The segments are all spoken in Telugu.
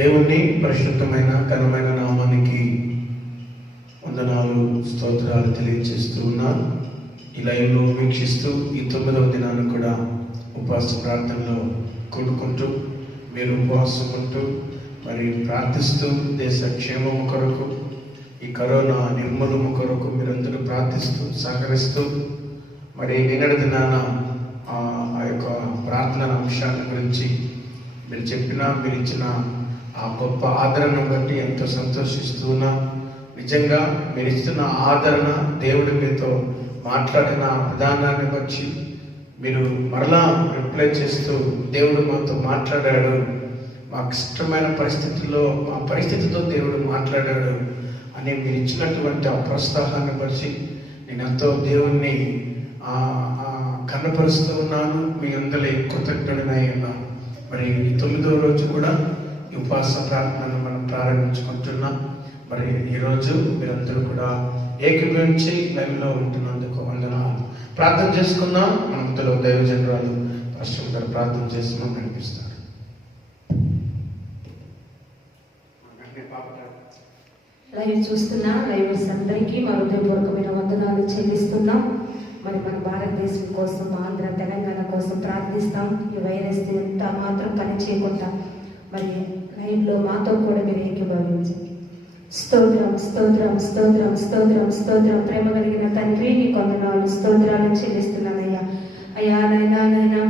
దేవుని పరిశుద్ధమైన ఘనమైన నామానికి వందనాలు స్తోత్రాలు తెలియజేస్తూ ఉన్నాను. ఈ లైవ్లో వీక్షిస్తూ ఈ 9వ దినాన్ని కూడా ఉపవాస ప్రార్థనలో కూడుకుంటూ మీరు ఉపవాసం ఉంటూ మరి ప్రార్థిస్తూ దేశ క్షేమము కొరకు ఈ కరోనా నిర్మూలన కొరకు మీరందరూ ప్రార్థిస్తూ సహకరిస్తూ మరి నిన్నటి దినాన ఆ యొక్క ప్రార్థన అంశాల గురించి మీరు చెప్పిన మీరు ఇచ్చిన ఆ గొప్ప ఆదరణను బట్టి ఎంతో సంతోషిస్తున్నా. నిజంగా మీరు ఇస్తున్న ఆదరణ, దేవుడు మీతో మాట్లాడిన విధానాన్ని బట్టి మీరు మరలా రిప్లై చేస్తూ దేవుడు మాతో మాట్లాడాడు, మాకు ఇష్టమైన పరిస్థితుల్లో మా పరిస్థితితో దేవుడు మాట్లాడాడు అని మీరు ఇచ్చినటువంటి ఆ ప్రోత్సాహాన్ని బట్టి నేను ఎంతో దేవుణ్ణి కనపరుస్తూ ఉన్నాను. మీ అందరి కృతజ్ఞుడినై ఉన్నాను. మరి 9వ రోజు కూడా ఈ ఉపవాస ప్రార్థనను మనం ప్రారంభించుకుంటున్నాం. మరి ఈరోజు మీరందరూ కూడా ఏకీభవించి లైవ్లో ఉంటున్నందుకు వందనాలు. ప్రార్థన చేసుకుందాం. మనతో దైవజనురాలు పాస్టర్ గారు ప్రార్థన చేసి మనం నడిపిస్తారు. లైవ్ చూస్తున్న లైవర్స్ అందరికీ మా హృదయపూర్వకమైన వందనాలు చెల్లిస్తున్నాం. మరి మన భారతదేశం కోసం, ఆంధ్ర తెలంగాణ కోసం ప్రార్థిస్తాం. ఈ వైరస్ ఎంత మాత్రం పని చేయకుండా మరి లైవ్లో మాతో కూడా మీరు ఏకీభవించండి. స్తోత్రం స్తోత్రం స్తోత్రం స్తోత్రం స్తోత్రం. ప్రేమ కలిగిన తండ్రి, నీకు వందనాలు స్తోత్రాలు చెల్లిస్తున్నానయ్యా. అయ్యా నైనా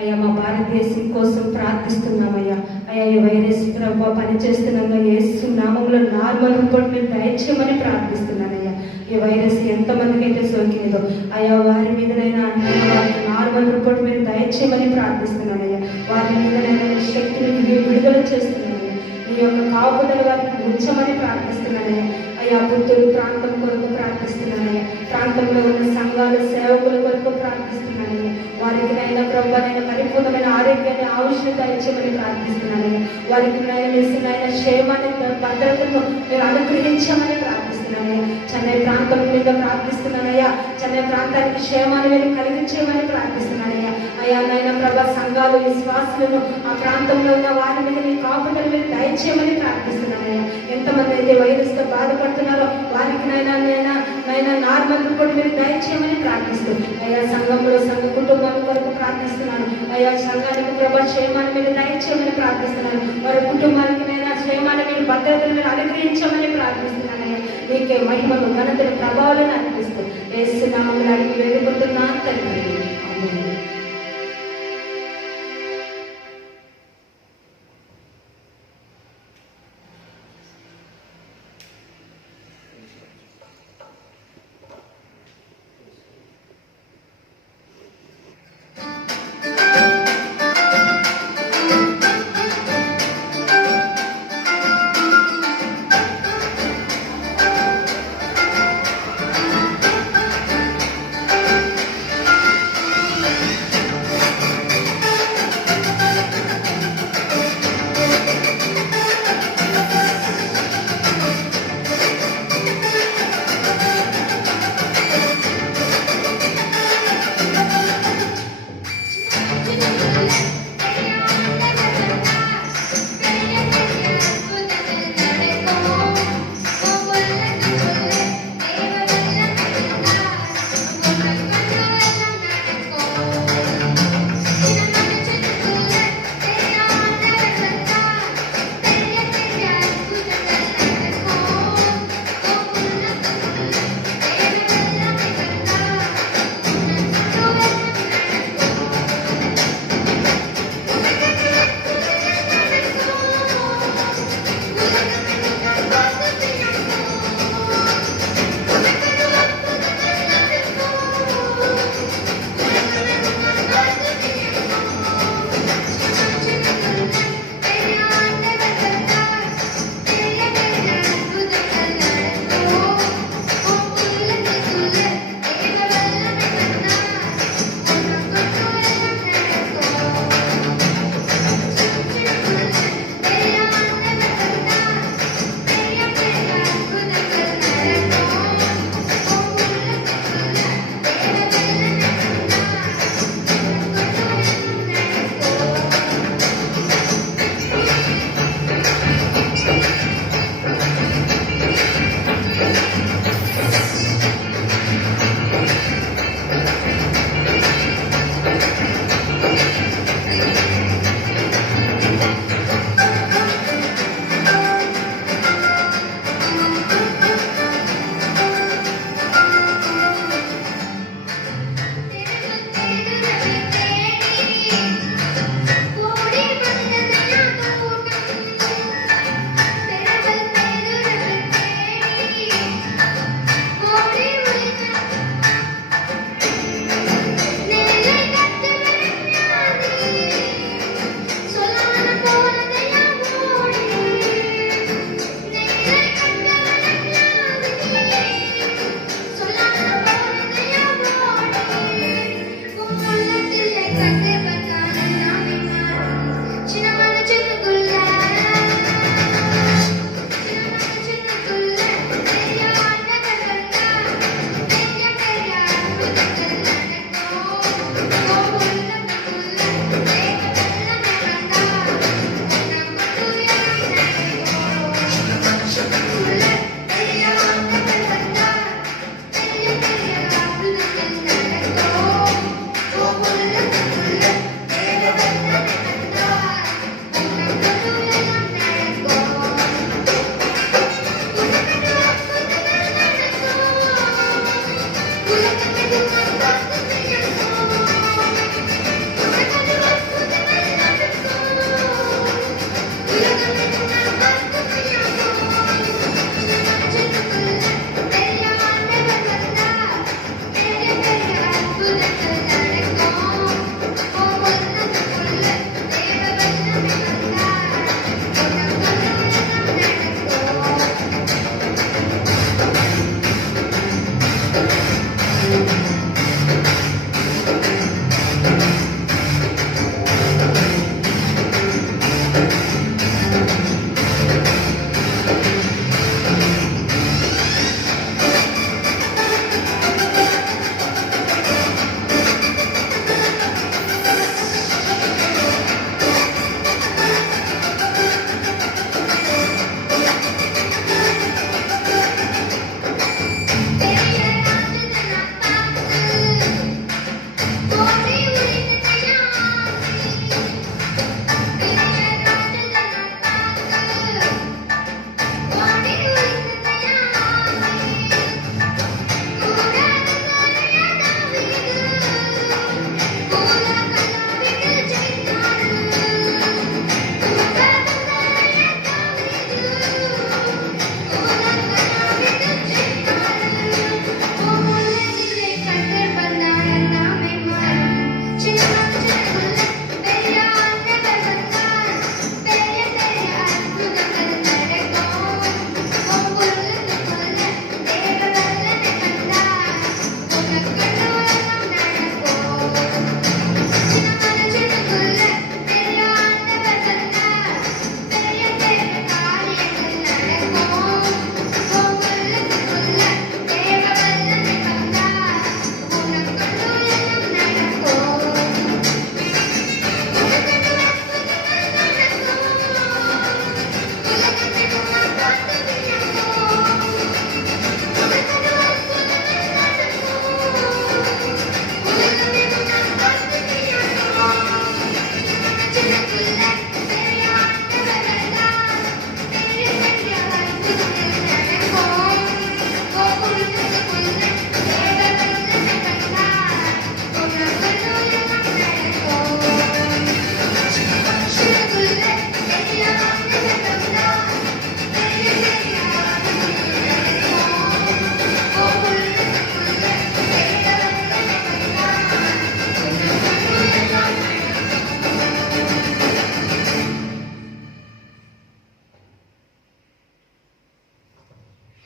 అయ్యా మా భారతదేశం కోసం ప్రార్థిస్తున్నామయ్యా. అయ్యా ఈ వైరస్ ప్రభావ పనిచేస్తున్నాగా యేసు నామంలో నార్మల్ రిపోర్ట్ మీరు దయచేయమని ప్రార్థిస్తున్నానయ్యా. ఈ వైరస్ ఎంతమందికి అయితే సోకిందో అయ్యా వారి మీదనైనా వారికి నార్మల్ రిపోర్ట్ మీరు దయచేయమని ప్రార్థిస్తున్నానయ్యా. వారి మీదనైనా శక్తిని విడుదల చేస్తున్నానయ్యా. నీ యొక్క కాపుదల వారికి ఉంచమని ప్రార్థిస్తున్నానయ్యా. అయ్యా పుత్తూరు ప్రాంతం కొరకు ప్రార్థిస్తున్నానయ్యా. ప్రాంతంలో ఉన్న సంఘాల సేవకుల కొరకు ప్రార్థిస్తున్నానయ్యా. వారికి నైనా ప్రభువైనా పరిపూర్ణమైన ఆరోగ్యాన్ని ఆవశ్యకత ఇచ్చేమని ప్రార్థిస్తున్నానయ్యా. వారికి నైనా క్షేమాన్ని భద్రతను మీరు అనుగ్రహించమని ప్రార్థిస్తున్నానయ్యా. చెన్నై ప్రాంతం మీద ప్రార్థిస్తున్నానయ్యా. చెన్నై ప్రాంతానికి క్షేమాన్ని మీరు కలిగించేయమని ప్రార్థిస్తున్నానయ్యా. అయ్యా నైనా ప్రభా సంఘాలు విశ్వాసులను ఆ ప్రాంతంలో ఉన్న వారి మీద మీ కాపుదల మీరు దయచేయమని ప్రార్థిస్తున్నానయ్యా. ఎంతమంది అయితే వైరస్తో బాధపడుతున్నారో వారికి నైనా నార్మల్ రిపోర్ట్ మీరు దయచేయమని ప్రార్థిస్తూ అయ్యా సంఘంలో సంఘ కుటుంబాల కొరకు ప్రార్థిస్తున్నాను. అయ్యా సంఘానికి ప్రభా క్షేమాన్ని మీరు దయచేయమని ప్రార్థిస్తున్నాను. వారి కుటుంబానికి నైనా క్షేమాన్ని మీరు భద్రతను మీరు అనుగ్రహించమని ప్రార్థిస్తున్నానయ్యా. నీకే మహిమను ఘనతను ప్రభావాలను అర్పిస్తూ యేసు నామములో అడిగి వేడుకుంటున్నాను తండ్రి. ఆమేన్.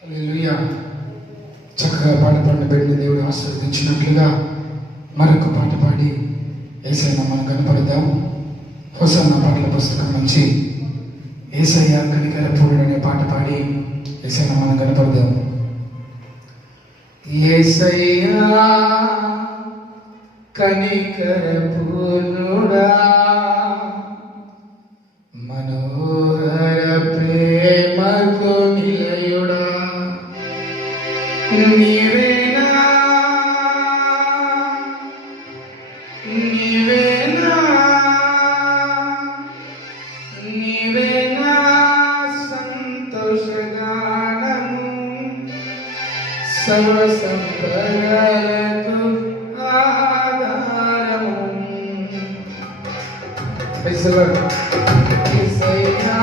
హల్లెలూయా. చక్కగా పాట పాడిన బిడ్డని దేవుడు ఆశీర్వదించినట్లుగా మరొక పాట పాడి యేసయ్యను మనం కనపడదాం. హోసన్న పాటల పుస్తకం నుంచి యేసయ్య కనికర పూర్ణుడు అనే పాట పాడి యేసయ్యను మనం కనపడదాం. యేసయ్యా కనికర పూర్ణుడా, మనోహర ప్రేమకు నిలయుడా, నీవేనా నీవేనా నీవేనా సంతోషగానము, సర్వ సంపదలకు ఆధారము. Praise the Lord. యేసయ్యా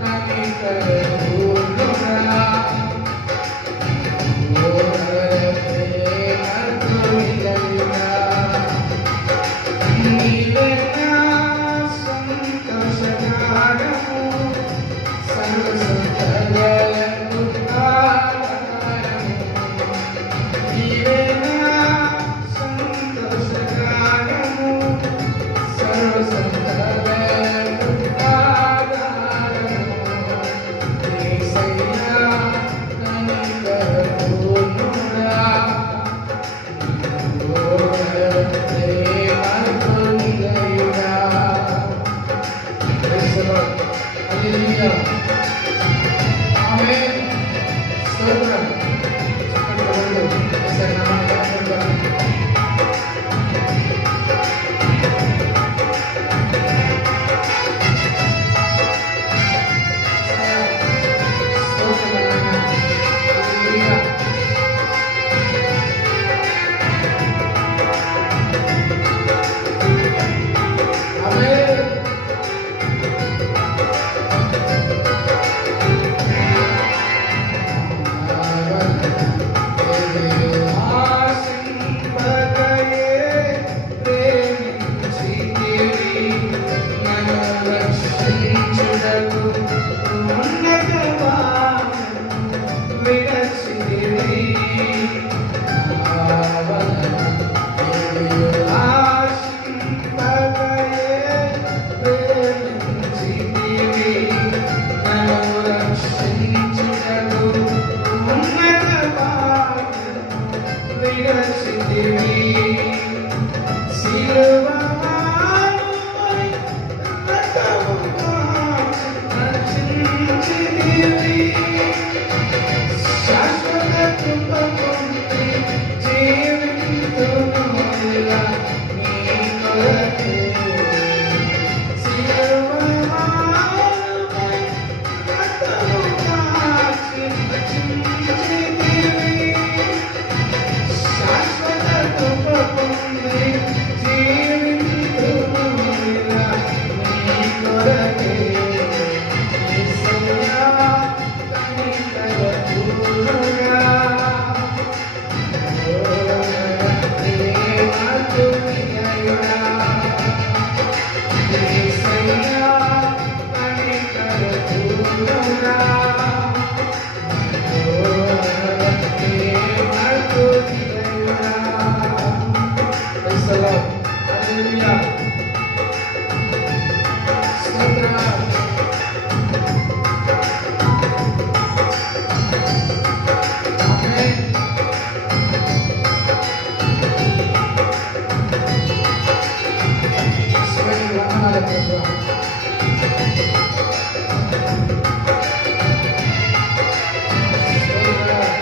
కనికర పూర్ణుడా, మనోహర ప్రేమకు నిలయుడా, నీవేనా సంతోషగానము, సర్వ సంపదలకు ఆధారము. నీవేనా సంతోషగానము, సర్వ సంపదలకు ఆధారము. యేసయ్యా కనికర పూర్ణుడా, మనోహర ప్రేమకు నిలయుడా. Praise the Lord. Hallelujah. Amen. స్తోత్రం. చప్పట్లు కొడుతూ యేసయ్య నామాన్ని ఘనపరుద్దాం. స్తోత్రం నాయనా. హల్లెలూయా. ఆమేన్. ఆశింపగయే ప్రేమించితివి, నన్ను రక్షించుటకు ఉన్నత భాగ్యము విడచితివి. ఆశింపగయే ప్రేమించితివి, నన్ను రక్షించుటకు ఉన్నత భాగ్యము విడచితివి. సిలువమానుపై రక్తము రక్షించితివి. శాశ్వత కృప పొంది జీవింతును ఇలా నీ కొరకే. సిలువమానుపై రక్తము రక్షించితివి. శాశ్వత కృప పొంది జీవింతును ఇలా నీ కొరకే. యేసయ్యా కనికర పూర్ణుడా, మనోహర ప్రేమకు నిలయుడా. యేసయ్యా కనికర పూర్ణుడా, మనోహర ప్రేమకు నిలయుడా. Praise the Lord. Hallelujah. స్తోత్రం. ఆమేన్. శివుని వందనాలు ప్రభువా. స్తోత్రం.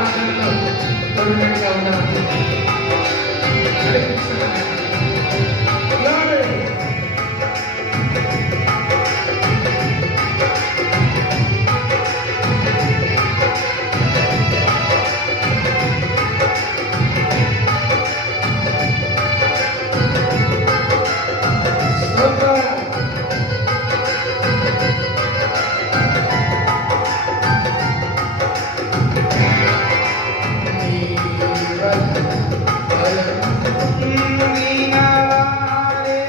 ఆరాధనలో తొలిగా ఉండాలి. హరే కృష్ణ. Glory. దీనవారే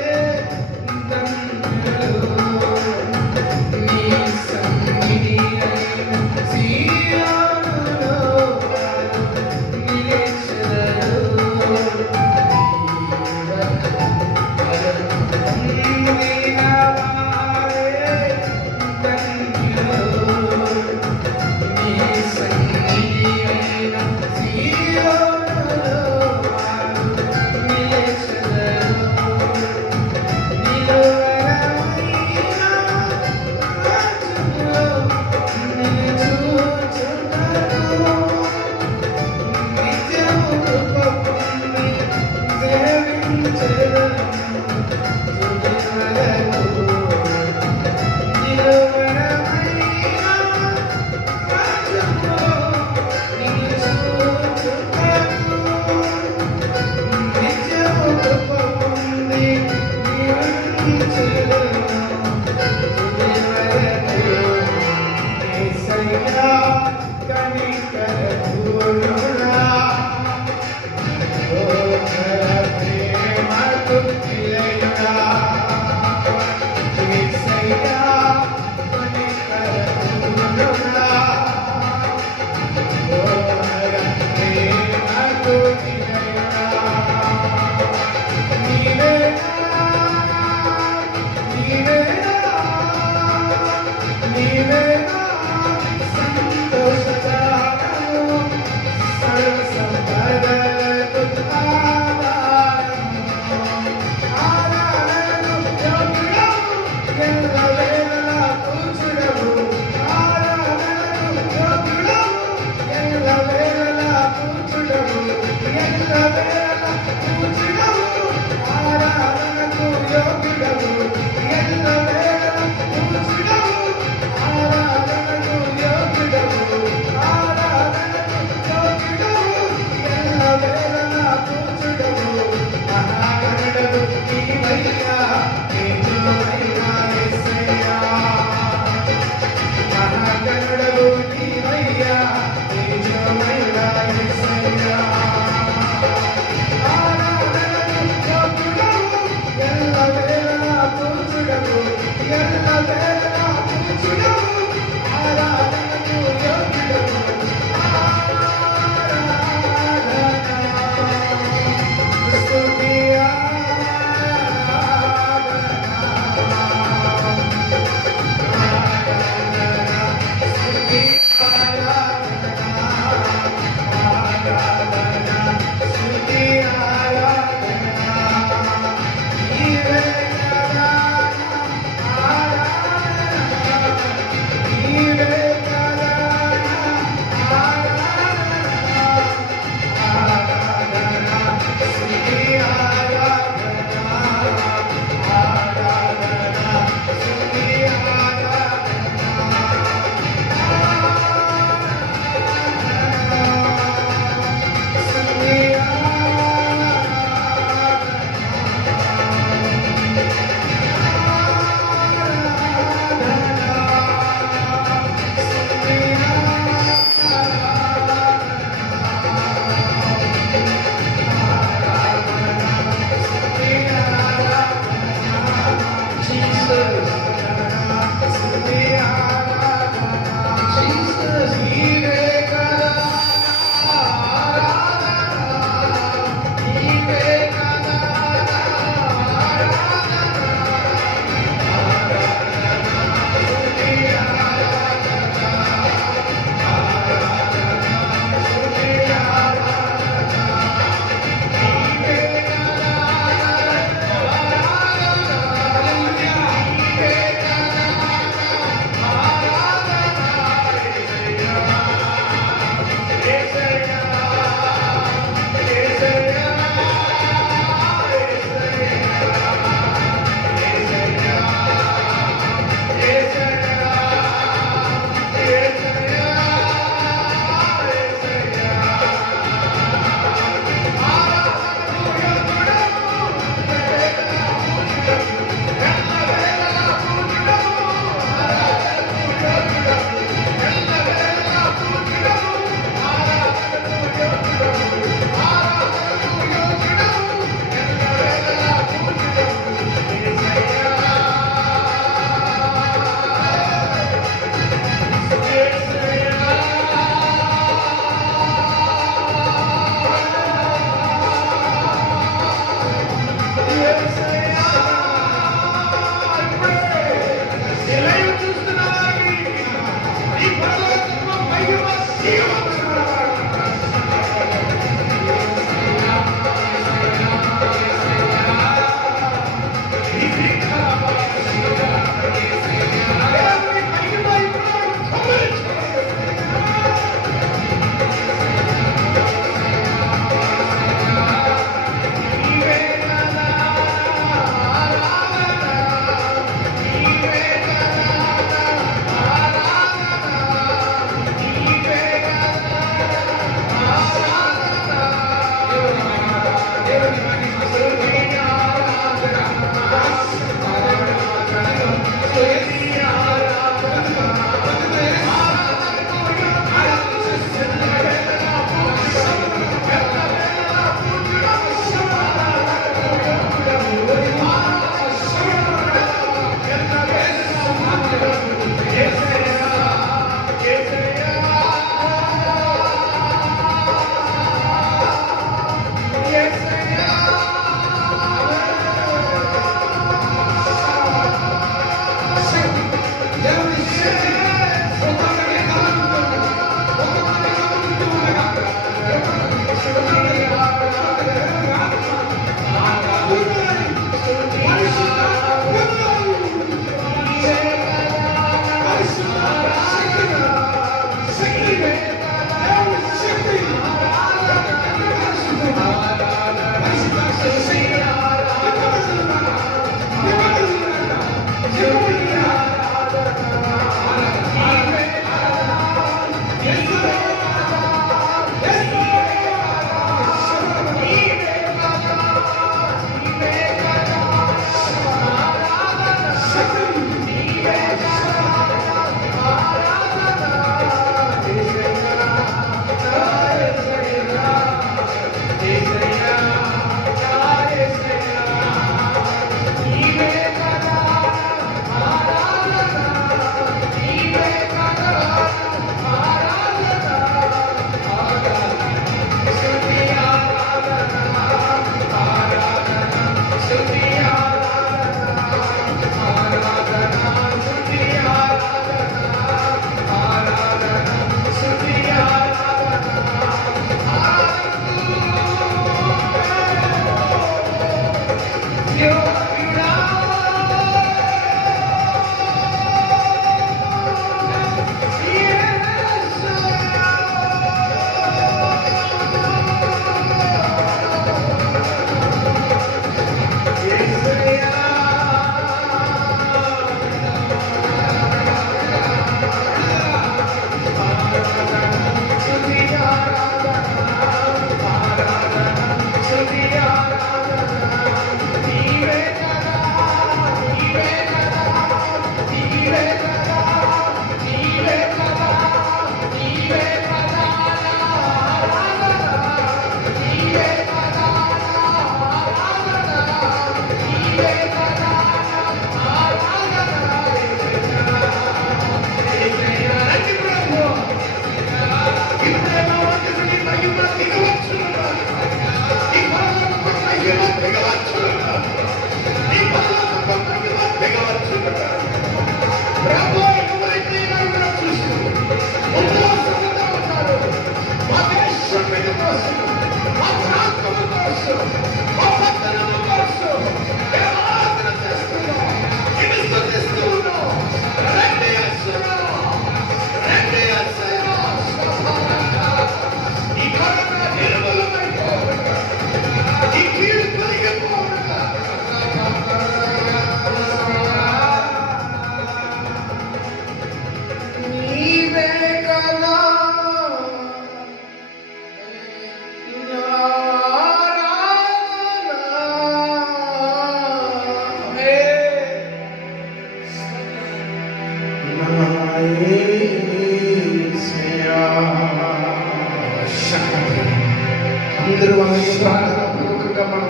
అందరూ అలాగే ప్రార్థనాపూర్వకంగా మనం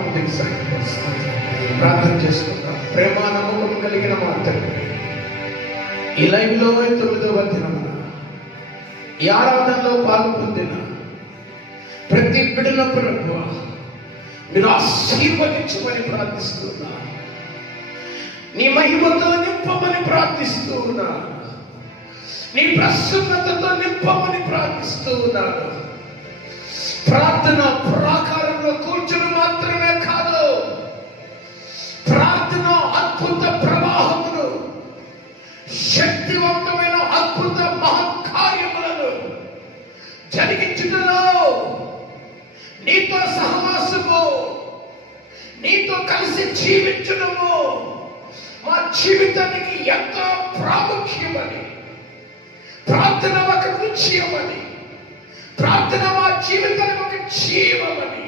ప్రార్థన చేసుకుంటాం. ప్రేమ నమ్మకం కలిగిన మా తండ్రి, ఈ లైవ్లో 9వ దినమున ఈ ఆరాధనలో పాలు పొందిన ప్రతి బిడ్డల ప్రభువా మీరు ఆశీర్వదించమని ప్రార్థిస్తున్నా. నీ మహిమతో నింపమని ప్రార్థిస్తూ ఉన్నాను. నీ ప్రసన్నతతో నింపమని ప్రార్థిస్తూ ఉన్నాను. ప్రార్థన ప్రాకారంలో కూర్చుని మాత్రమే కాదు, ప్రార్థన అద్భుత ప్రవాహమును, శక్తివంతమైన అద్భుత మహత్కార్యములను జరిగించుటలో నీతో సహవాసము, నీతో కలిసి జీవించడము మా జీవితానికి ఎంతో ప్రాముఖ్యమని, ప్రార్థన ఒక విషయమని, ప్రార్థన మా జీవితానికి ఒక జీవమని,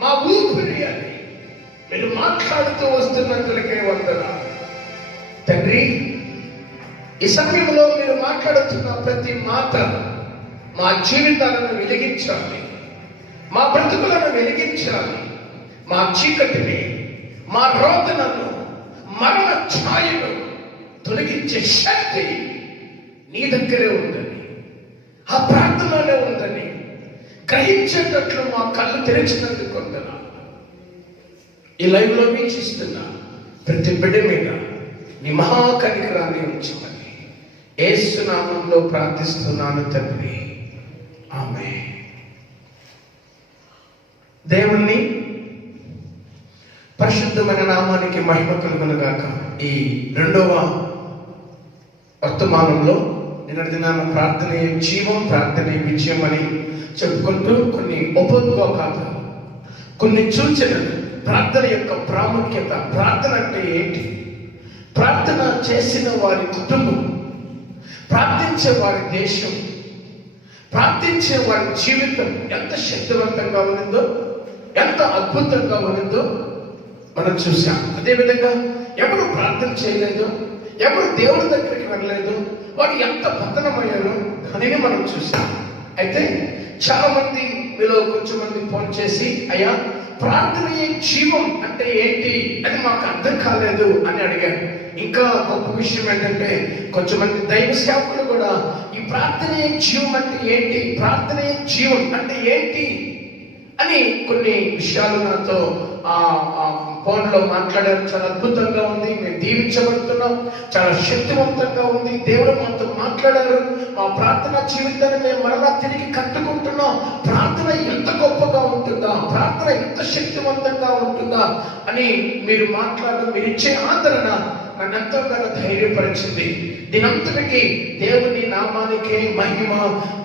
మా ఊపిరి అని మీరు మాట్లాడుతూ వస్తున్నందుకే వందనాలు తండ్రి. ఈ సమయంలో మీరు మాట్లాడుతున్న ప్రతి మాట మా జీవితాలను వెలిగించాలి, మా బ్రతుకులను వెలిగించాలి. మా చీకటిని, మా రోదనను, మరణ ఛాయను తొలగించే శక్తి నీ దగ్గరే ఉందని, ఆ ప్రార్థనలోనే ఉందని గ్రహించేటట్లు మా కళ్ళు తెరిచినందుకు వందనాలు. ఈ లైవ్లో వీక్షిస్తున్నా ప్రతి బిడ్డ మీద నీ మహాకనికరాన్ని ఉంచమని యేసు నామములో ప్రార్థిస్తున్నాను తండ్రి, ఆమేన్. దేవుణ్ణి పరిశుద్ధమైన నామానికి మహిమ కలుగునుగాక. ఈ 2వ వర్తమానంలో నిన్నటి దినాన ప్రార్థనే జీవం, ప్రార్థనే విజయం అని చెప్పుకుంటూ కొన్ని ఉపోద్ఘాతాలు, కొన్ని సూచనలు, ప్రార్థన యొక్క ప్రాముఖ్యత, ప్రార్థన అంటే ఏంటి, ప్రార్థన చేసిన వారి కుటుంబం, ప్రార్థించే వారి దేశం, ప్రార్థించే వారి జీవితం ఎంత శక్తివంతంగా ఉన్నదో, ఎంత అద్భుతంగా ఉన్నదో మనం చూసాం. అదేవిధంగా ఎవరు ప్రార్థన చేయలేదు, ఎవరు దేవుడి దగ్గరికి వెళ్ళలేదు, వారు ఎంత పతనమయ్యారో అని మనం చూసాం. అయితే చాలా మంది మీలో కొంచెం మంది ఫోన్ చేసి, అయ్యా ప్రార్థనయే జీవం అంటే ఏంటి, అది మాకు అర్థం కాలేదు అని అడిగారు. ఇంకా గొప్ప విషయం ఏంటంటే కొంచెం మంది దైవ సేవకులు కూడా ఈ ప్రార్థనయే జీవం అంటే ఏంటి, ప్రార్థనయే జీవం అంటే ఏంటి అని కొన్ని విషయాలు నాతో ఫోన్లో మాట్లాడారు. చాలా అద్భుతంగా ఉంది, మేము దీవించబడుతున్నాం, చాలా శక్తివంతంగా ఉంది, దేవుడు మాతో మాట్లాడారు, మా ప్రార్థన జీవితాన్ని మేము మరలా తిరిగి కట్టుకుంటున్నాం, ప్రార్థన ఎంత గొప్పగా ఉంటుందా, ప్రార్థన ఎంత శక్తివంతంగా ఉంటుందా అని మీరు మాట్లాడడం, మీరు ఇచ్చే ఆదరణ నన్ను ఎంతగానో ధైర్యపరిచింది. దీనంతటికి దేవుని నామానికే మహిమ,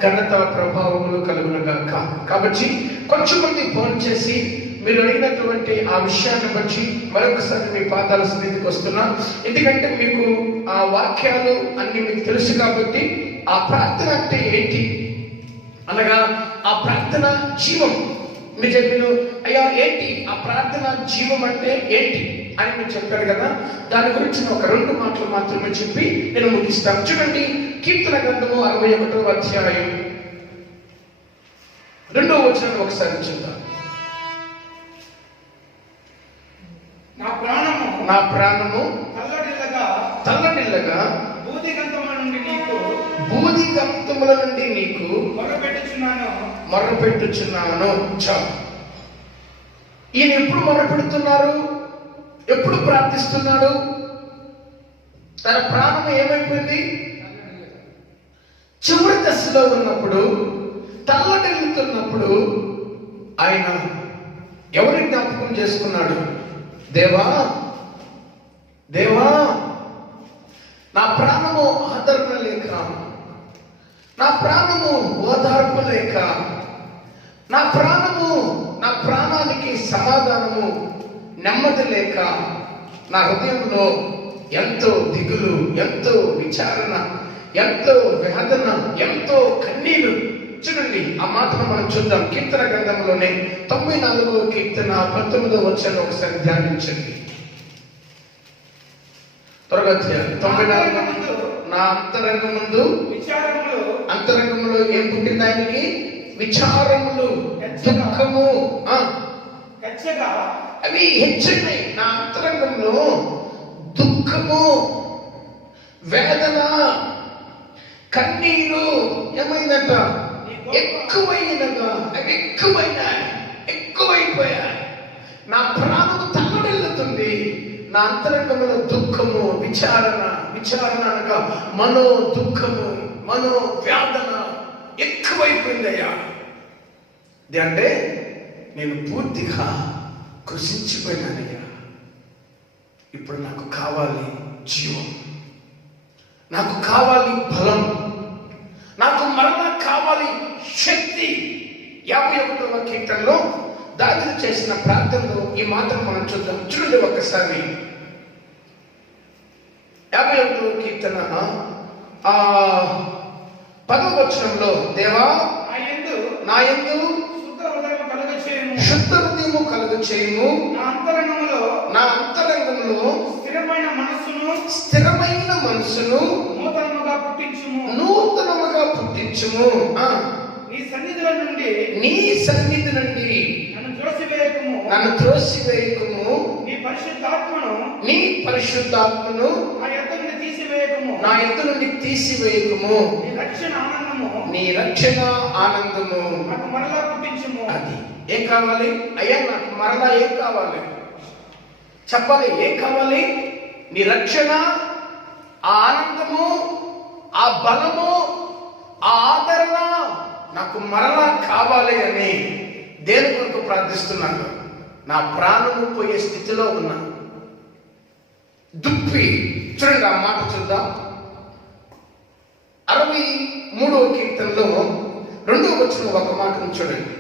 ఘనత, ప్రభావములు కలుగునుగాక. కాబట్టి కొంచెం మంది ఫోన్ చేసి మీరు అడిగినటువంటి ఆ విషయాన్ని బట్టి మరొకసారి మీ పాదాల స్థితికి వస్తున్నా. ఎందుకంటే మీకు ఆ వాక్యాలు అన్ని మీకు తెలుసు కాబట్టి ఆ ప్రార్థన అంటే ఏంటి అనగా ఆ ప్రార్థన జీవం. మీరు చెప్పిన అయ్యా ఏంటి ఆ ప్రార్థన జీవం అంటే ఏంటి అని మీరు చెప్పారు కదా, దాని గురించి ఒక 2 మాటలు మాత్రమే చెప్పి నేను ముగిస్తాను. చూడండి, కీర్తన గ్రంథము 61వ అధ్యాయం 2వ వచనం ఒకసారి చూద్దాం. నా ప్రాణము తల్లడిల్లగా బూది గంతముల నుండి నీకు మొర్రపెట్టుచున్నాను. ఈయన ఎప్పుడు మొర్రపెడుతున్నారు, ఎప్పుడు ప్రార్థిస్తున్నాడు? తన ప్రాణం ఏమైపోయింది? చివరి దశలో ఉన్నప్పుడు, తల్లడిల్లుతున్నప్పుడు ఆయన ఎవరిని జ్ఞాపకం చేసుకున్నాడు? దేవా దేవా, నా ప్రాణము ఆదరణ లేక, నా ప్రాణము ఓదార్పు లేక, నా ప్రాణానికి సమాధానము, నెమ్మది లేక, నా హృదయంలో ఎంతో దిగులు, ఎంతో విచారణ, ఎంతో వేదన, ఎంతో కన్నీరు. చూడండి, ఆ మాటను మనం చూద్దాం. కీర్తన గ్రంథంలోనే 94వ కీర్తన 19వ వచనం ఒకసారి ధ్యానించండి. త్వరగా 94 నా అంతరంగం ముందు అంతరంగంలో ఏం పుట్టింది? ఆయనకి విచారములు, దుఃఖము, హెచ్చగా అవి హెచ్చరినాయి. నా అంతరంగంలో దుఃఖము, వేదన, కన్నీరు ఏమైందట? ఎక్కువైనగా. అవి ఎక్కువైపోయాయి. నా ప్రాణము తల్లడిల్లుతుంది. నా అంతరంగంలో దుఃఖము, విచారణ అనగా మనో దుఃఖము, మనో వేదన ఎక్కువైపోయిందయ్యా. అంటే నేను పూర్తిగా కృషించిపోయినానయ్యా. ఇప్పుడు నాకు కావాలి జీవం, నాకు కావాలి బలం, నాకు మరలా కావాలి శక్తి. 51వ కీర్తనలో దావీదు చేసిన ప్రార్థనలో ఈ మాత్రం మనం చూద్దాం. చూడండి ఒక్కసారి. 51వ కీర్తన 10వ వచనంలో, దేవా నా యందు శుద్ధ హృదయము కలుగచేయుము, నా అంతరంగంలో స్థిరమైన మనస్సును నూతనముగా పుట్టించుము. నీ సన్నిధి నుండి నన్ను త్రోసివేయకుము. నీ పరిశుద్ధాత్మను నా యొద్ద నుండి తీసివేయకుము. నీ రక్షణ ఆనందము అది. ఏం కావాలి అయ్యా? నాకు మరలా ఏం కావాలి చెప్పాలి. ఏం కావాలి? నీ రక్షణ, ఆ ఆనందము, ఆ బలము, ఆ ఆదరణ నాకు మరలా కావాలి అని దేని కొరకు ప్రార్థిస్తున్నాను? నా ప్రాణము పోయే స్థితిలో ఉన్నా. దుప్పి. చూడండి ఆ మాట చూద్దాం. 63వ కీర్తనలో 2వ వచనం ఒక మాటను చూడండి.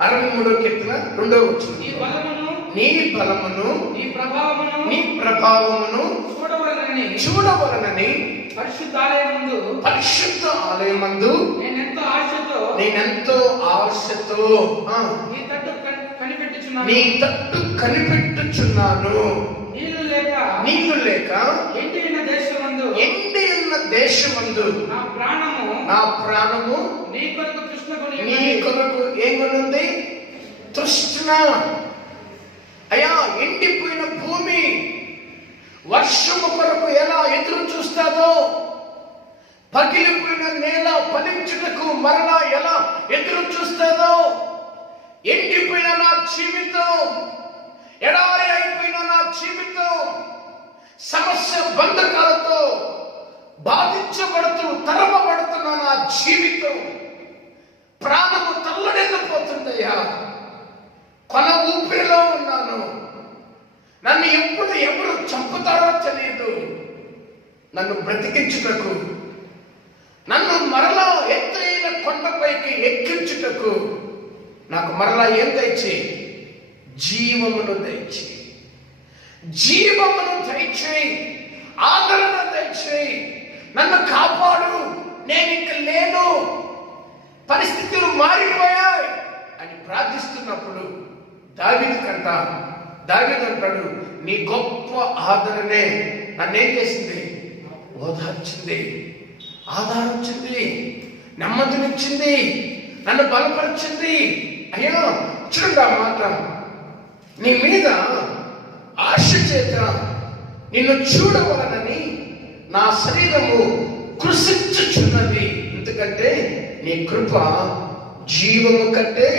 63వ కీర్తన 2వ వచనం. నీ బలమును నీ ప్రభావమును చూడవలనని పరిశుద్ధ ఆలయమందు నేనెంతో ఆశతో నీ తట్టు కనిపెట్టుచున్నాను. నీళ్లు లేక ఎండి ఉన్న దేశమందు నా ప్రాణము నీ కొరకు ఏం కొనుంది? తృష్ణ. అయ్యా, ఎండిపోయిన భూమి వర్షము కొరకు ఎలా ఎదురు చూస్తాదో, పగిలిపోయిన నేల ఫలించుటకు మరలా ఎలా ఎదురు చూస్తాదో, ఎండిపోయిన నా జీవితం, ఎడారి అయిపోయిన నా జీవితం, సమస్య బంధకాలతో బాధించబడుతూ తరమబడుతున్న నా జీవితం, ప్రాణము తల్లడిల్లిపోతుందయ్యా. కొన ఊపిరిలో ఉన్నాను. నన్ను ఎప్పుడు ఎవరు చంపుతారో తెలియదు. నన్ను బ్రతికించుటకు, నన్ను మరలా ఎత్తైన కొండపైకి ఎక్కించుటకు నాకు మరలా ఏం దయచేయి? జీవమును దయచేయి. జీవమును దయచేయి. ఆదరణ దయచేయి. నన్ను కాపాడు. నేను ఇంక లేను, పరిస్థితులు మారిపోయాయి అని ప్రార్థిస్తున్నప్పుడు దావీదు అంటాడు, నీ గొప్ప ఆదరణే నన్నేం చేసింది? ఓదార్చింది, ఆధారించింది, నెమ్మదినిచ్చింది, నన్ను బలపరిచింది. అయ్యా చూడండి ఆ మాట. నీ మీద ఆశ చేత నిన్ను చూడవలనని నా శరీరము కృషించుచున్నది. ఎందుకంటే నీ కృప జీవము కంటే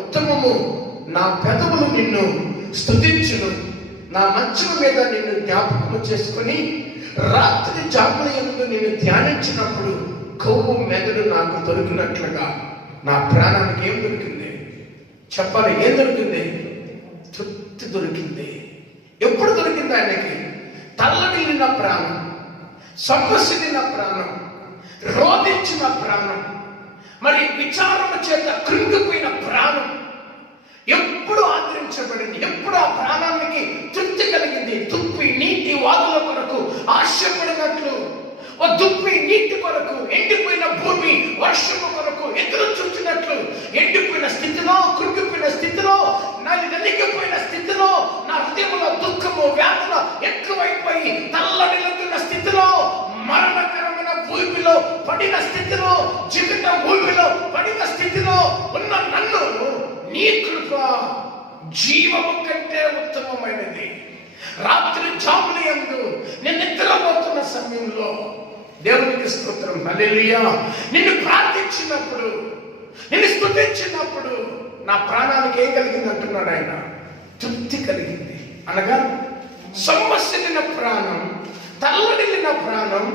ఉత్తమము. నా పెదవులు నిన్ను స్తుతించును. నా మంచం మీద నిన్ను జ్ఞాపకము చేసుకుని రాత్రి జాముల యందు నిన్ను ధ్యానించినప్పుడు కొవ్వు మెదడు నాకు దొరికినట్లుగా నా ప్రాణానికి ఏం దొరికింది చెప్పాలి? ఏం దొరికింది? తృప్తి దొరికింది. ఎప్పుడు దొరికింది ఆయనకి? తల్లడిల్లిన ప్రాణం, సంపసిదిన ప్రాణం, రోధించిన ప్రాణం, మరి విచారము చేత కృంగిపోయిన ప్రాణం ఎప్పుడు ఆదరించబడింది? ఎప్పుడు ఆ ప్రాణానికి తృప్తి కలిగింది? దుప్పి నీటి వాగుల కొరకు ఆశపడినట్లు, ఓ దుప్పి నీటి కొరకు, ఎండిపోయిన భూమి వర్షము కొరకు ఎదురు చూచినట్లు, ఎండిపోయిన స్థితిలో, కృంగిపోయిన స్థితిలో, నలిగిపోయిన స్థితిలో, నా హృదయంలో దుఃఖము, వేదన ఎక్కువైపోయి తల్లడిల్లుతున్న స్థితిలో, మరణకరమైన భూమిలో పడిన స్థితిలో, జీవము కంటే ఉత్తమమైనది. రాత్రి జాముల యందు నేను నిద్రపోతున్న సమయంలో దేవునికి స్తోత్రం, హల్లెలూయా, నిన్ను ప్రార్థించినప్పుడు, నిన్ను స్తుతించినప్పుడు నా ప్రాణానికి ఏం కలిగింది అంటున్నాడు ఆయన? తృప్తి కలిగింది. అనగా సొమ్మసిల్లిన ప్రాణం, తల్లడిల్లిన ప్రాణం,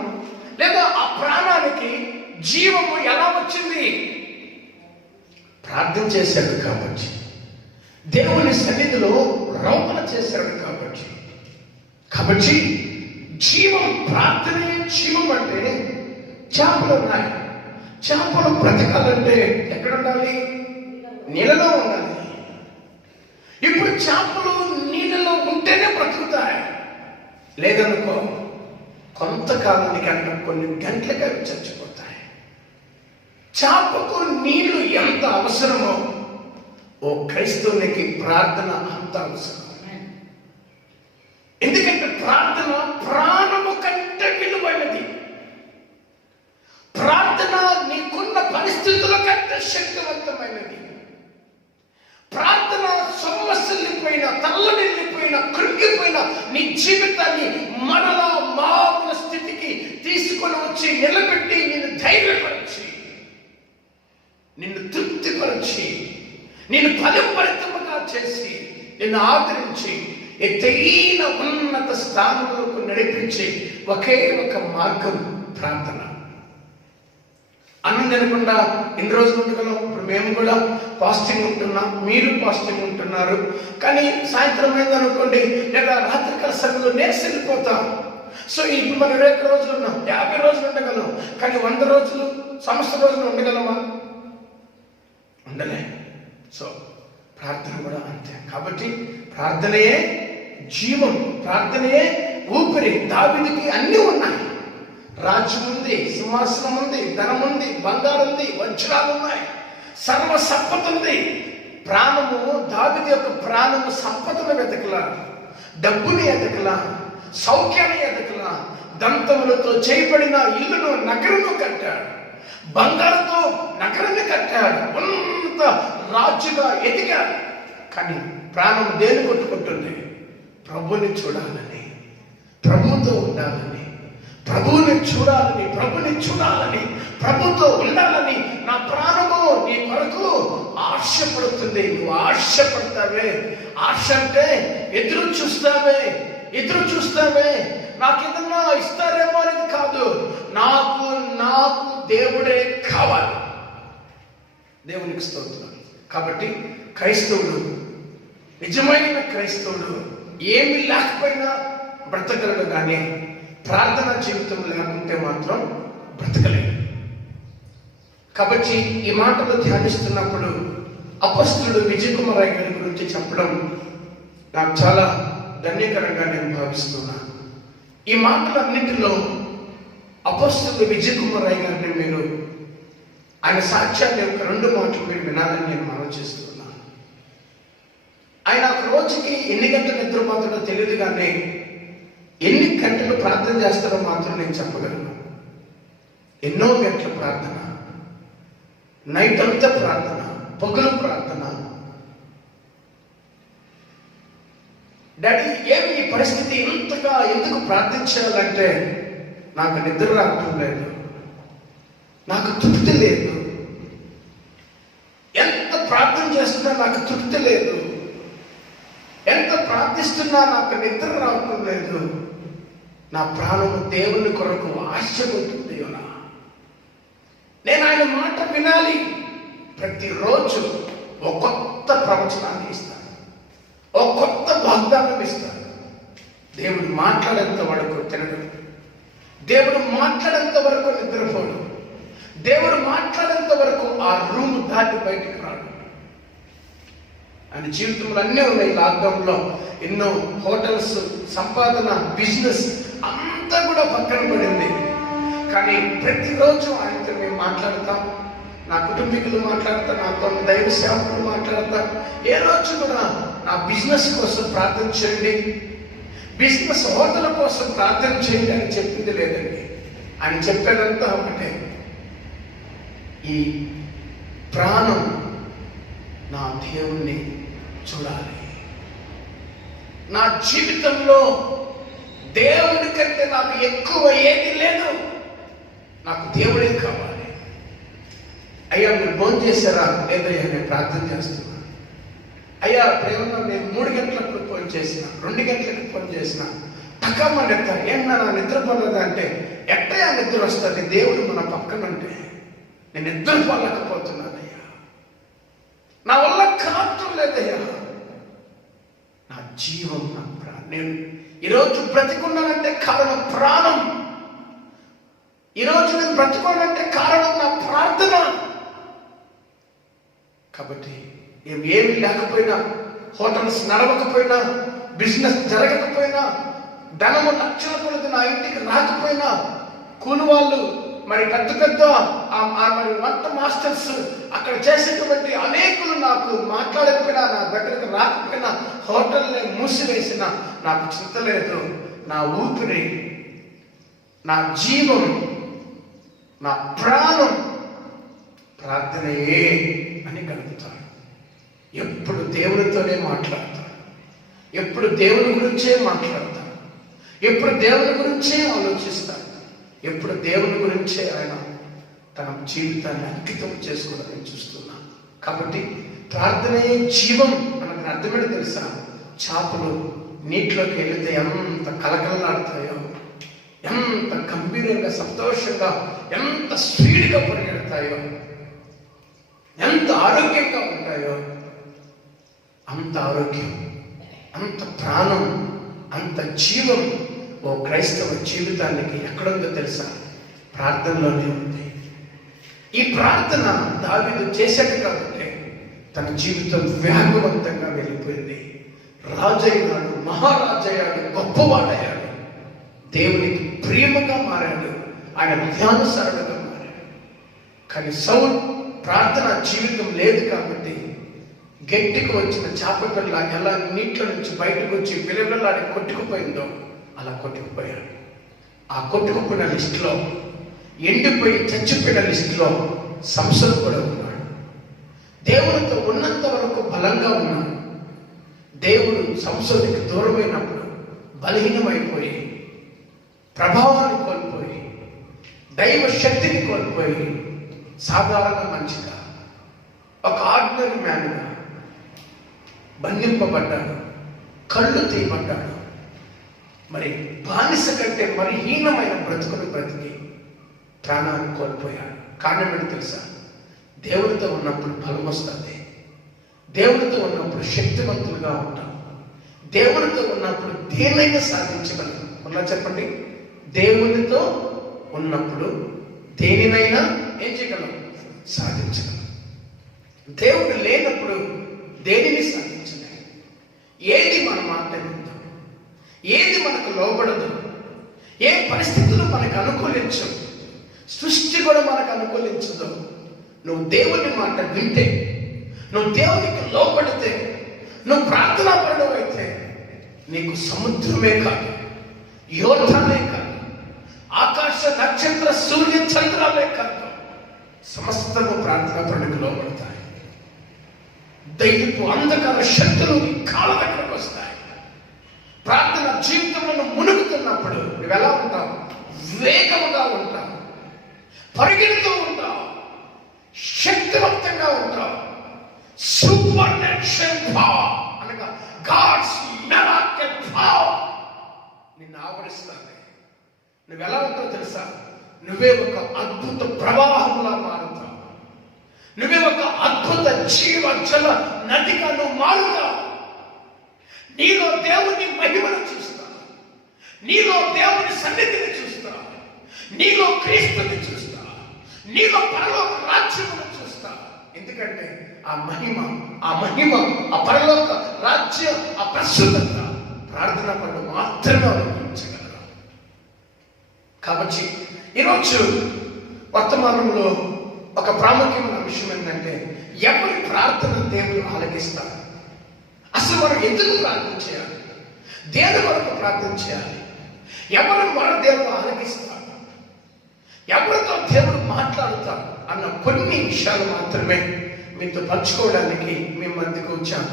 లేదా ఆ ప్రాణానికి జీవము ఎలా వచ్చింది? ప్రార్థన చేశాడు కాబట్టి, దేవుని సన్నిధిలో రోపణ చేశాడు కాబట్టి. జీవం, ప్రార్థనే జీవం. అంటే చేపలు ఉన్నాయి, చేపలు బ్రతకాలంటే ఎక్కడ ఉండాలి? నీళ్ళలో ఉండాలి. ఇప్పుడు చేపలు నీళ్ళలో ఉంటేనే బ్రతుకుతాయి, లేదనుకో కొంతకాలానికి అంటే కొన్ని గంటలకి అవి చచ్చిపోతాయి. చేపకు నీళ్లు ఎంత అవసరమో ఓ క్రైస్తవునికి ప్రార్థన అంత అవసరం. ఎందుకంటే ప్రార్థన ప్రాణము కంటే విలువైనది. ప్రార్థన నీకున్న పరిస్థితుల కంటే శక్తివంతమైనది. ప్రార్థన సొమ్మసిల్లిపోయిన, తల్లడిల్లిపోయిన, కృంగిపోయిన నీ జీవితాన్ని మరలా మామూలు స్థితికి తీసుకొని వచ్చి నిలబెట్టి, నిన్ను ధైర్యపరిచి, నిన్ను తృప్తిపరిచి, నిన్ను ఫలభరితముగా చేసి, నిన్ను ఆదరించి ఎత్తైన ఉన్నత స్థానంలోకి నడిపించి ఒకే ఒక మార్గం ప్రార్థన. అన్నం తినకుండా ఎన్ని రోజులు ఉండగలం? ఇప్పుడు మేము కూడా ఫాస్టింగ్ ఉంటున్నాం, మీరు ఫాస్టింగ్ ఉంటున్నారు. కానీ సాయంత్రం అయిందనుకోండి, లేదా రాత్రికాల సమయంలో నేర్చి వెళ్ళిపోతాం. సో ఇప్పుడు మనం 20 రోజులు ఉన్నాం, 50 రోజులు ఉండగలం. కానీ 100 రోజులు, సంవత్సరం రోజులు ఉండగలమా? ఉండలే. సో ప్రార్థన కూడా అంతే. కాబట్టి ప్రార్థనయే జీవం, ప్రార్థనయే ఊపిరి. దావీదుకి అన్నీ ఉన్నాయి. రాజ్యం ఉంది, సింహాసనం ఉంది, ధనం ఉంది, బంగారం ఉంది, వజ్రాలు ఉన్నాయి, సర్వ సంపద ఉంది. ప్రాణము, దావీదు యొక్క ప్రాణము సంపదను వెతకలా, డబ్బుని ఎతకలా, సౌఖ్యాన్ని ఎతకలా. దంతములతో చేయబడిన ఇల్లును, నగరును కట్టాడు. బంగారుతో నగరాన్ని కట్టాడు. ఉన్నత రాజుగా ఎదిగాడు. కానీ ప్రాణం దేని కొట్టుకుంటుంది? ప్రభుని చూడాలని, ప్రభుతో ఉండాలని, ప్రభువుని చూడాలని, ప్రభుతో ఉండాలని నా ప్రాణము నీ కొరకు ఆశపడుతుంది. నువ్వు ఆశపడతావే. ఆశ అంటే ఎదురు చూస్తావే. నాకు ఏదన్నా ఇస్తారేమో అనేది కాదు. నాకు దేవుడే కావాలి. దేవునికి స్తోత్రం. కాబట్టి క్రైస్తవుడు, నిజమైన క్రైస్తవుడు ఏమి లేకపోయినా బ్రతకగలడు, కానీ ప్రార్థన జీవితం లేకుంటే మాత్రం బ్రతకలేడు. కాబట్టి ఈ మాటలు ధ్యానిస్తున్నప్పుడు అపొస్తలుడు విజయ్ కుమార్ రాయ్ గారి గురించి చెప్పడం నాకు చాలా ధన్యకరంగా నేను భావిస్తున్నాను. ఈ మాటలన్నింటిలో అపొస్తలుడు విజయ్ కుమార్ రాయ్ గారిని మీరు, ఆయన సాక్ష్యాన్ని ఒక 2 మాటలు మీరు వినాలని నేను మనవి చేస్తున్నాను. ఆయన ఒక రోజుకి ఎన్ని గంటలు నిద్రపోతాడో తెలియదు, కానీ ఎన్ని గంటలు ప్రార్థన చేస్తారో మాత్రం నేను చెప్పగలను. ఎన్నో గంటల ప్రార్థన, నైట్ అంతా ప్రార్థన, పగలు ప్రార్థన. డాడీ ఏమి ఈ పరిస్థితి ఇంతగా ఎందుకు ప్రార్థించాలంటే, నాకు నిద్ర రావటం లేదు, నాకు తృప్తి లేదు, ఎంత ప్రార్థన చేస్తున్నా నాకు తృప్తి లేదు, ఎంత ప్రార్థిస్తున్నా నాకు నిద్ర రావటం లేదు, నా ప్రాణము దేవుని కొరకు ఆశపడుతుంది. నేను ఆయన మాట వినాలి. ప్రతిరోజు ఒక కొత్త ప్రవచనాన్ని ఇస్తాను, ఒక కొత్త వాగ్దానం ఇస్తాను. దేవుడు మాట్లాడేంత వరకు తినడు, దేవుడు మాట్లాడేంత వరకు నిద్రపోడు, దేవుడు మాట్లాడేంత వరకు ఆ రూమ్ దాటి బయటికి రాడు. ఆయన జీవితంలో అన్నీ ఉన్నాయి. లాక్డౌన్లో ఎన్నో హోటల్స్, సంపాదన, బిజినెస్ అంతా కూడా పక్కన పడింది. కానీ ప్రతిరోజు ఆయనతో మేము మాట్లాడతాం, నా కుటుంబీకులు మాట్లాడతాం, నాతో దైవ సేవకులు మాట్లాడతాం. ఏ రోజు కూడా నా బిజినెస్ కోసం ప్రార్థన చేయండి, బిజినెస్ హోటల్ కోసం ప్రార్థన చేయండి అని చెప్పింది లేదండి. ఆయన చెప్పేదంతా ఒకటే, ఈ ప్రాణం నా దేవుణ్ణి చూడాలి. నా జీవితంలో దేవుడి కంటే నాకు ఎక్కువ ఏది లేదు, నాకు దేవుడే కావాలి. అయ్యా మీరు భోజనం చేశారా? లేదయ్యా నేను ప్రార్థన చేస్తున్నాను. అయ్యా ప్రేమలో నేను 3 గంటలకు ఫోన్ చేసిన, 2 గంటలకు ఫోన్ చేసిన, టకమ్మ నిద్ర. ఏమన్నా నా నిద్రపోలేదా అంటే, ఎట్టయా నిద్ర వస్తుంది? దేవుడు మన పక్కన ఉంటే నేను నిద్రపోలేకపోతున్నానయ్యా, నా వల్ల కావటం లేదయ్యా. నా జీవం, నా ప్రాణం. నేను ఈరోజు బ్రతికున్నానంటే కారణం ప్రాణం. ఈరోజు నేను బ్రతికోనంటే కారణం నా ప్రార్థన. కాబట్టి ఏమి లేకపోయినా, హోటల్స్ నడవకపోయినా, బిజినెస్ జరగకపోయినా, ధనము లక్షల కొలది నా ఇంటికి రాకపోయినా, కూలి వాళ్ళు మరి పెద్ద పెద్ద మరి వంట మాస్టర్స్ అక్కడ చేసేటువంటి అనేకులు నాకు మాట్లాడకపోయినా, నా దగ్గరకు రాకపోయినా, హోటల్ని మూసివేసిన నాకు చింత లేదు. నా ఊపిరి, నా జీవం, నా ప్రాణం ప్రార్థనయే అని గడుపుతాను. ఎప్పుడు దేవునితోనే మాట్లాడతాను, ఎప్పుడు దేవుని గురించే మాట్లాడతాను, ఎప్పుడు దేవుని గురించే ఆలోచిస్తాను, ఎప్పుడు దేవుని గురించే ఆయన తన జీవితాన్ని అంకితం చేసుకోవాలని చూస్తున్నాను. కాబట్టి ప్రార్థనయే జీవం అన్నది అర్థమేంటో తెలుసా? చేపలు నీటిలోకి వెళితే ఎంత కలకలలాడుతాయో, ఎంత గంభీరంగా, సంతోషంగా, ఎంత స్పీడ్గా పరిగెడతాయో, ఎంత ఆరోగ్యంగా ఉంటాయో, అంత ఆరోగ్యం, అంత ప్రాణం, అంత జీవం ఓ క్రైస్తవ జీవితానికి ఎక్కడుందో తెలుసా? ప్రార్థనలోనే ఉంది. ఈ ప్రార్థన దావీదు చేశాడు కాబట్టి తన జీవితం వేగవంతంగా వెళ్ళిపోయింది. రాజయ్యాడు, మహారాజయ్యాడు, గొప్పవాడయ్యాడు, దేవునికి ప్రియముగా మారాడు, ఆయన ధ్యానుసారుడుగా మారాడు. కానీ సౌలు ప్రార్థన జీవితం లేదు కాబట్టి గట్టికి వచ్చిన చేప పిల్ల ఎలా నీటిలో నుంచి బయటకు వచ్చి విలవిలాడి కొట్టుకుపోయిందో అలా కొట్టుకుపోయాడు. ఆ కొట్టుకుపోయిన లిస్టులో, ఎండిపోయి చచ్చిపోయిన లిస్టులో సంసోను కూడా ఉన్నాడు. దేవునితో ఉన్నంత వరకు బలంగా ఉన్నాడు. దేవుడు సంసోనుకి దూరమైనప్పుడు బలహీనమైపోయి, ప్రభావాన్ని కోల్పోయి, దైవ శక్తిని కోల్పోయి, సాధారణ మనిషిగా, ఒక ఆర్డినరీ మ్యాన్గా బంధింపబడ్డాడు, కళ్ళు తీయబడ్డాడు. మరి బానిస కంటే మరి హీనమైన బ్రతుకుని బ్రతికి ప్రాణాన్ని కోల్పోయాడు. కారణం ఏంటి తెలుసా? దేవునితో ఉన్నప్పుడు బలం వస్తుంది, దేవునితో ఉన్నప్పుడు శక్తివంతులుగా ఉంటాం, దేవునితో ఉన్నప్పుడు దేనైనా సాధించగలం. అలా చెప్పండి, దేవునితో ఉన్నప్పుడు దేనినైనా ఏం చేయగలం? సాధించగలం. దేవుడు లేనప్పుడు దేనిని సాధించలేం. ఏది మన మాట విందాం, ఏది మనకు లోబడదు, ఏ పరిస్థితులు మనకు అనుకూలించవు, సృష్టి కూడా మనకు అనుకూలించదు. నువ్వు దేవుని మాట వింటే, నువ్వు దేవునికి లోబడితే, నువ్వు ప్రార్థనాపరుడు అయితే, నీకు సముద్రమే కాదు, యోధమే కాదు, ఆకాశ నక్షత్ర సూర్య చంద్రాలే కాదు, సమస్తము ప్రార్థనాపరుడికి లోబడతాయి. దైవపు అంధకార శక్తులు నీ కాళ్ళ దగ్గరకు వస్తాయి. ప్రార్థన జీవితంలో మునుగుతున్నప్పుడు నువ్వు ఎలా ఉంటావు? వేగముగా ఉంటావు, పరిగెడుతూ ఉంటావు, శక్తివంతంగా ఉంటావు. సూపర్ న్యాచురల్ పవర్ అనగా గాడ్స్ మిరాకిల్ పవర్ నిన్ను ఆవరిస్తుంది. నువ్వు ఎలా ఉంటావు తెలుసా? నువ్వే ఒక అద్భుత ప్రవాహంలా మారుతావు. నువ్వే ఒక అద్భుత జీవ జల నదిగా నువ్వు మారుతావు. నీలో దేవుని మహిమను చూస్తావు, నీలో దేవుని సన్నిధిని చూస్తావు, నీలో క్రీస్తుని చూస్తావు, నీలో పరలోక రాజ్యమును చూస్తావు. ఎందుకంటే ఆ మహిమ, ఆ పరలోక రాజ్యం, ఆ ప్రశుద్ధత ప్రార్థన పనులు మాత్రమే అనుభవించగలరు. కాబట్టి ఈరోజు వర్తమానంలో ఒక ప్రాముఖ్యమైన విషయం ఏంటంటే, ఎవరి ప్రార్థన దేవుడు ఆలకిస్తారు. అసలు మనం ఎందుకు ప్రార్థన చేయాలి? దేని వరకు ప్రార్థన చేయాలి? ఎవరు మన దేవుడు ఆలకిస్తారు? ఎవరితో దేవుడు మాట్లాడుతాడు అన్న కొన్ని విషయాలు మాత్రమే మీతో పంచుకోవడానికి మీ మధ్యకు వచ్చాను.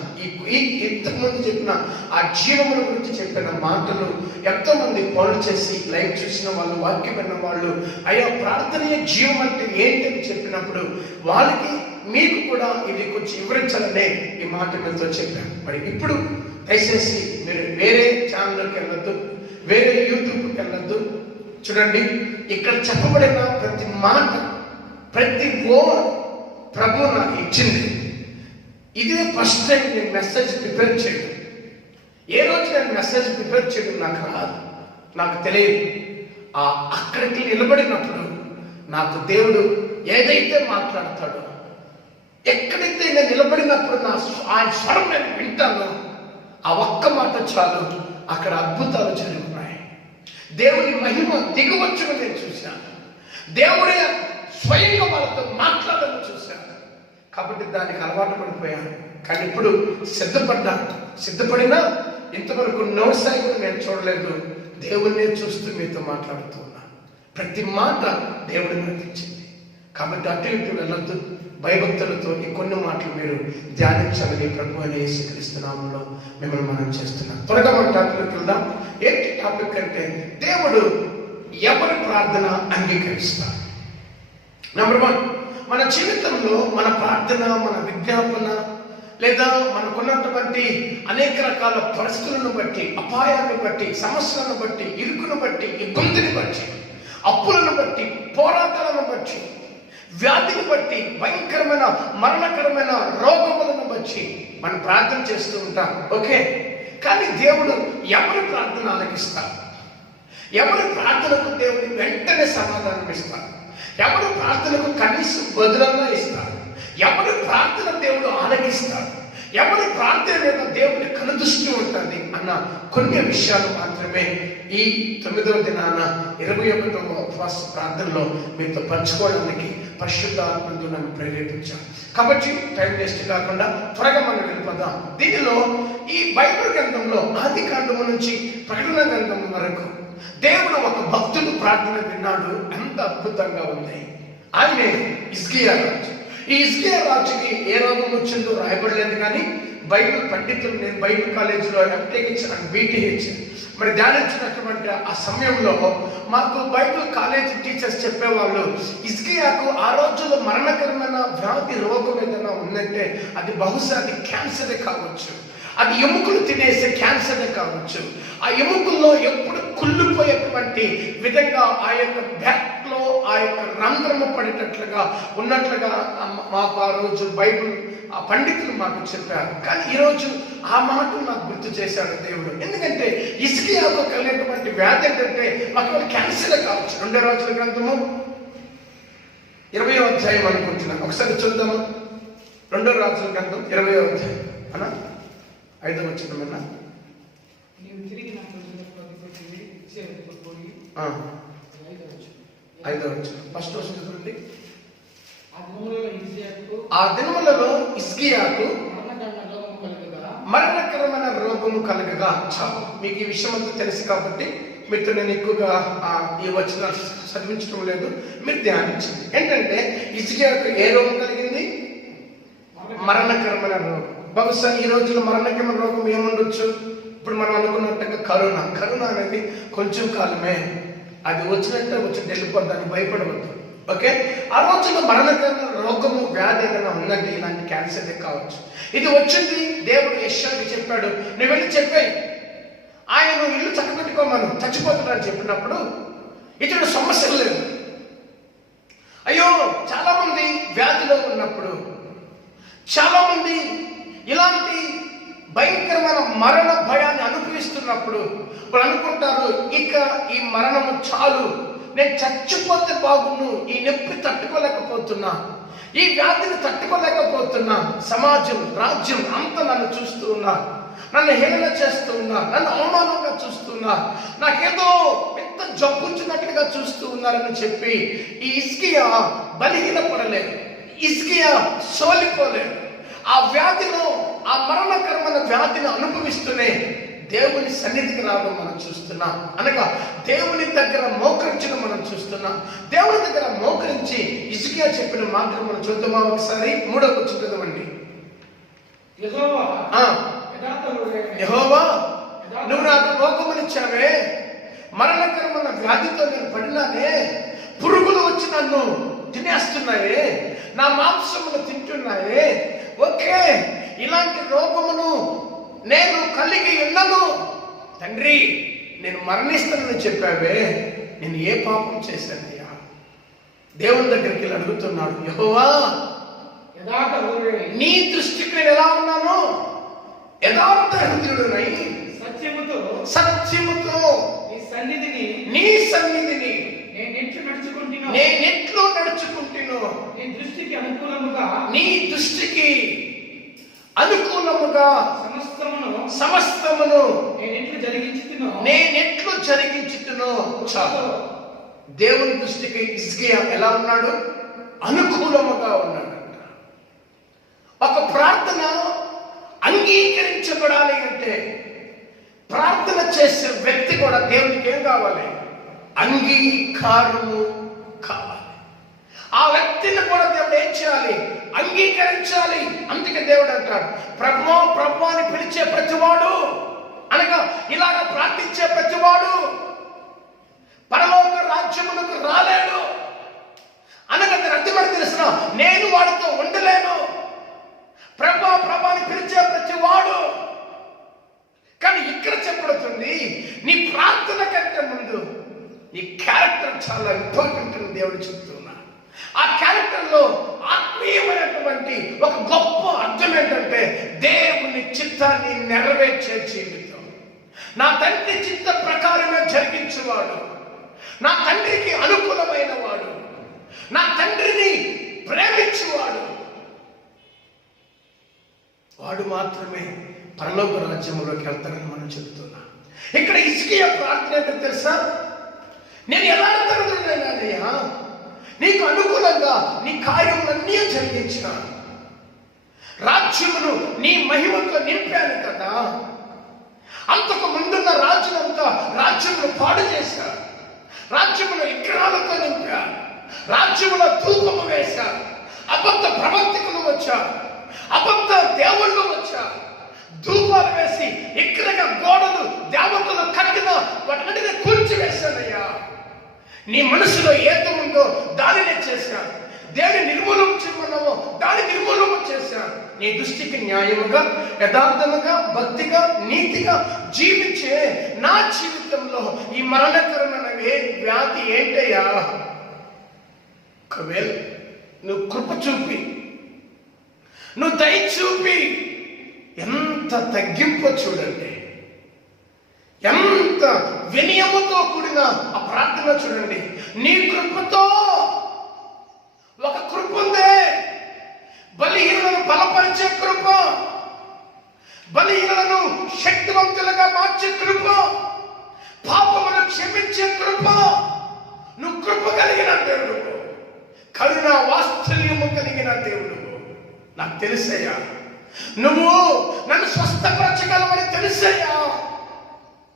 ఈ ఇంతకుముందు చెప్పిన ఆ జీవముల గురించి చెప్పిన మాటలు ఎంతో మంది పనులు చేసి లైవ్ చూసిన వాళ్ళు, వాక్యం విన్న వాళ్ళు, అయ్యా ప్రార్థనీయ జీవం అంటే ఏంటని చెప్పినప్పుడు వాళ్ళకి మీకు కూడా ఇది కొంచెం వివరించాలనే ఈ మాట మీతో చెప్పాను. మరి ఇప్పుడు దయచేసి మీరు వేరే ఛానల్కి వెళ్ళొద్దు, వేరే యూట్యూబ్కి వెళ్ళొద్దు. చూడండి, ఇక్కడ చెప్పబడిన ప్రతి మాట, ప్రతి వర్డ్ ప్రభు నాకు ఇచ్చింది. ఇదే ఫస్ట్ టైం నేను మెసేజ్ ప్రిపేర్ చేయడం. ఏ రోజు నేను మెసేజ్ ప్రిపేర్ చేయడం నాకు రాదు, నాకు తెలియదు. అక్కడికి నిలబడినప్పుడు నాకు దేవుడు ఏదైతే మాట్లాడతాడో, ఎక్కడైతే నేను నిలబడినప్పుడు ఆయన స్వరం నేను వింటానో, ఆ ఒక్క మాట చాలు, అక్కడ అద్భుతాలు జరుగుతున్నాయి. దేవుని మహిమ దిగువచ్చును నేను చూశాను. దేవుడే స్వయంగా వాళ్ళతో మాట్లాడాలని చూశాను. కాబట్టి దానికి అలవాటు పడిపోయాను. కానీ ఇప్పుడు సిద్ధపడినా ఇంతవరకు నోట్సాయి కూడా నేను చూడలేదు. దేవుణ్ణే చూస్తూ మీతో మాట్లాడుతూ ఉన్నాను. ప్రతి మాట దేవుడు నడిపించింది. కాబట్టి అటు ఇటు వెళ్ళొద్దు. భయభక్తులతో ఈ కొన్ని మాటలు మీరు ధ్యానించాలని ప్రభు అనే యేసుక్రీస్తు నామములో మిమ్మల్ని మనం చేస్తున్నాం. త్వరగా మన టాపిక్ వెళ్దాం. ఏంటి టాపిక్ అంటే, దేవుడు ఎవరి ప్రార్థన అంగీకరిస్తారు. నెంబర్ 1, మన జీవితంలో మన ప్రార్థన, మన విజ్ఞాపన, లేదా మనకున్నటువంటి అనేక రకాల పరిస్థితులను బట్టి, అపాయాన్ని బట్టి, సమస్యలను బట్టి, ఇరుకును బట్టి, ఇబ్బందిని బట్టి, అప్పులను బట్టి, పోరాటాలను బట్టి, వ్యాధిని బట్టి, భయంకరమైన మరణకరమైన రోగములను బట్టి మనం ప్రార్థన చేస్తూ ఉంటాం. ఓకే, కానీ దేవుడు ఎవరి ప్రార్థన ఆలకిస్తారు? ఎవరి ప్రార్థనకు దేవుడు వెంటనే సమాధానం ఇస్తారు? ఎవరి ప్రార్థనకు కనీసం బదులంగా ఇస్తారు? ఎవరి ప్రార్థన దేవుడు ఆలకిస్తాడు? ఎవరి ప్రార్థన మీద దేవుడి కనుదృష్టి ఉంటుంది అన్న కొన్ని విషయాలు మాత్రమే ఈ 9వ దినాన 21వ ఉపవాస ప్రార్థనలో మీతో పంచుకోవడానికి పరిశుద్ధాత్మను నన్ను ప్రేరేపించాను. కాబట్టి టైం వేస్ట్ కాకుండా త్వరగా మనం వెళ్ళిపోదాం. దీనిలో ఈ బైబిల్ గ్రంథంలో ఆది కాండము నుంచి ప్రకటన గ్రంథం వరకు దేవుడు ఒక భక్తుడు ప్రార్థన విన్నాడు. ఎంత అద్భుతంగా ఉంది. ఆయనే హిజ్కియా రాజు. ఈ హిజ్కియా రాజుకి ఏ రోగం వచ్చిందో రాయబడలేదు, కానీ బైబిల్ పండితులు, నేను బైబిల్ కాలేజీలో ఎంటెక్ అండ్ బీటీహెచ్ మరి ధ్యానించినటువంటి ఆ సమయంలో మాకు బైబిల్ కాలేజ్ టీచర్స్ చెప్పేవాళ్ళు, హిజ్కియాకు ఆ రోజుల్లో మరణకరమైన వ్యాధి రోగం ఏదైనా ఉందంటే అది బహుశా అది క్యాన్సరే కావచ్చు, అది ఎముకలు తినేసే క్యాన్సరే కావచ్చు. ఆ ఎముకల్లో ఎప్పుడు కుళ్ళిపోయేటువంటి విధంగా ఆ యొక్క బ్యాక్లో ఆ యొక్క రంధ్రము పడేటట్లుగా ఉన్నట్లుగా మాకు ఆ రోజు బైబిల్ ఆ పండితులు మాకు చెప్పారు. కానీ ఈరోజు ఆ మాట నాకు గుర్తు చేశాడు దేవుడు. ఎందుకంటే హిజ్కియాకు కలిగినటువంటి వ్యాధి ఏంటంటే మాకు క్యాన్సరే కావచ్చు. 2 రాజుల గ్రంథము 20వ అధ్యాయం అనుకుంటున్నాను, ఒకసారి చూద్దాము. 2 రాజుల గ్రంథం 20వ అధ్యాయం అన్నా 5వ వచనమన్నా 5వ వచనం ఫస్ట్ వచనం చూడండి. ఆ దినములలో హిజ్కియాకు మరణకరమైన రోగము కలగగా. మీకు ఈ విషయం అంతా తెలుసు కాబట్టి మీతో నేను ఎక్కువగా ఈ వచనాలు చదివించడం లేదు, మీరు ధ్యానించండి. ఏంటంటే హిజ్కియాకు ఏ రోగం కలిగింది? మరణకరమైన రోగం. బహుశా ఈ రోజుల్లో మరణకరమైన రోగం ఏముండొచ్చు? ఇప్పుడు మనం అనుకున్నట్టుగా కరోనా అనేది కొంచెం కాలమే, అది వచ్చినట్టే వచ్చి వెళ్ళిపోద్దని భయపడవద్దు. ఓకే, ఆ రోజుల్లో మరణకరమైన రోగము వ్యాధి ఏదైనా ఉందంటే ఇలాంటి క్యాన్సరే కావచ్చు. ఇది వచ్చింది, దేవుడు యెషయాకి చెప్పాడు, నువ్వు వెళ్ళి చెప్పాయి ఆయన ఇల్లు చక్కబెట్టుకోమను, చచ్చిపోతున్నాడు చెప్పినప్పుడు ఇతడు సమస్యలు లేదు. అయ్యో, చాలా మంది వ్యాధిలో ఉన్నప్పుడు, చాలా మంది ఇలాంటి భయంకరమైన మరణ భయాన్ని అనుభవిస్తున్నప్పుడు వాళ్ళు అనుకుంటారు, ఇక ఈ మరణము చాలు, నేను చచ్చిపోతే బాగుండు, ఈ నొప్పి తట్టుకోలేకపోతున్నా, ఈ వ్యాధిని తట్టుకోలేకపోతున్నా, సమాజం రాజ్యం అంతా నన్ను చూస్తూ ఉన్నా, నన్ను హేళన చేస్తూ ఉన్నా, నన్ను అవమానంగా చూస్తున్నా, నాకేదో పెద్ద జబ్బుచ్చినట్లుగా చూస్తూ ఉన్నారని చెప్పి ఈ హిజ్కియా బలహీనపడలేదు, హిజ్కియా సోలిపోలేదు. ఆ వ్యాధిలో, ఆ మరణకరమైన వ్యాధిని అనుభవిస్తూనే దేవుని సన్నిధికి రావడం మనం చూస్తున్నాం. అనగా దేవుని దగ్గర మోకరించడం మనం చూస్తున్నాం. దేవుని దగ్గర మోకరించి హిజ్కియా చెప్పిన మాటలు మనం చూద్దామా? ఒకసారి 3వ వచనం చదవండి. యెహోవా, నువ్వు నాకు రోగమునిచ్చావే, మరణకరమైన వ్యాధితో నేను పడినానే, పురుగులు వచ్చి నన్ను తినేస్తున్నాయే, నా మాంసమును తింటున్నాయే. ఓకే, ఇలాంటి రోగమును నేను కలిగి ఉన్నాను తండ్రి, నేను మరణిస్తానని చెప్పావే, నేను ఏ పాపం చేశానయ్యా? దేవుని దగ్గరికి వెళ్ళి అడుగుతున్నాడు, యెహోవా నీ దృష్టికి నేను ఎలా ఉన్నాను? యథార్థ హృదయుడునై సత్యముతో నీ సన్నిధిని నేనెట్లు నడుచుకుంటును, నీ దృష్టికి అనుకూలముగా సమస్తమును నేనెట్లు జరిగించుతునో. చాలు. దేవుని దృష్టికి హిజ్కియా ఎలా ఉన్నాడు? అనుకూలముగా ఉన్నాడు. ఒక ప్రార్థన అంగీకరించబడాలి అంటే ప్రార్థన చేసే వ్యక్తి కూడా దేవునికి ఏం కావాలి? అంగీకారము కావాలి. ఆ వ్యక్తిని కూడా దేవుడు ఏం చేయాలి? అంగీకరించాలి. అందుకే దేవుడు అంటాడు, ప్రభువా ప్రభువా అని పిలిచే ప్రతివాడు, అనగా ఇలాగ ప్రార్థించే ప్రతివాడు పరలోక రాజ్యమునకు రాలేడు. అనగా అర్థమని తెలిసిన నేను వాడితో ఉండలేను. ప్రభా ప్రభా అని పిలిచే ప్రతివాడు. కానీ ఇక్కడ చెప్పబడుతుంది, నీ ప్రార్థన కంటే ముందు నీ క్యారెక్టర్ చాలా ఇంపార్టెంట్ అని దేవుడు చెప్తున్నా. ఆ క్యారెక్టర్ లో ఆత్మీయమైనటువంటి ఒక గొప్ప అర్థం ఏంటంటే దేవుని చిత్తాన్ని నెరవేర్చే జీవితం. నా తండ్రి చిత్త ప్రకారమే జరిగించేవాడు, నా తండ్రికి అనుకూలమైన వాడు, నా తండ్రిని ప్రేమించేవాడు, వాడు మాత్రమే పరలోక రాజ్యంలోకి వెళ్తానని మనం చెప్తున్నా. ఇక్కడ హిజ్కియా ప్రార్థన ఏంటో తెలుసా? నేను యథార్థంగా నీకు అనుకూలంగా నీ కార్యములన్నీ జరిగించిన, రాజ్యమును నీ మహిమతో నింపాను కదా. అంతకు ముందున్న రాజులంతా రాజ్యమును పాడు చేశారు, రాజ్యమును విగ్రహాలతో నింపారు, రాజ్యములో ధూపము వేశారు, అబద్ధ ప్రవర్తకులు వచ్చారు, అబద్ధ దేవుళ్ళు వచ్చారు, ధూపాలు వేసి ఇక్కడ గోడలు దేవతలు కట్టిన వాటిని కూల్చివేశానయ్యా. నీ మనసులో ఏదో ఉందో దానినే చేశాను, దేని నిర్మూలన చేయమన్నావో దాని నిర్మూలన చేశాను. నీ దృష్టికి న్యాయముగా యథార్థముగా భక్తిగా నీతిగా జీవించే నా జీవితంలో ఈ మరణకరమైన వ్యాధి ఏంటయ్యా? ఒకవేళ నువ్వు కృప చూపి, నువ్వు దయ చూపి, ఎంత తగ్గింపో చూడండి, ఎంత వినయముతో కూడిన ఆ ప్రార్థన చూడండి. నీ కృపతో ఒక కృప ఉందే, బలహీనులను బలపరిచే కృప, బలహీనులను శక్తివంతులుగా మార్చే కృప, పాపమును క్షమించే కృప. నువ్వు కృప కలిగిన దేవుడు, కరుణ వాత్సల్యము కలిగిన దేవుడు. నాకు తెలుసయ్యా, నువ్వు నన్ను స్వస్థపరచగలవని తెలుసయ్యా.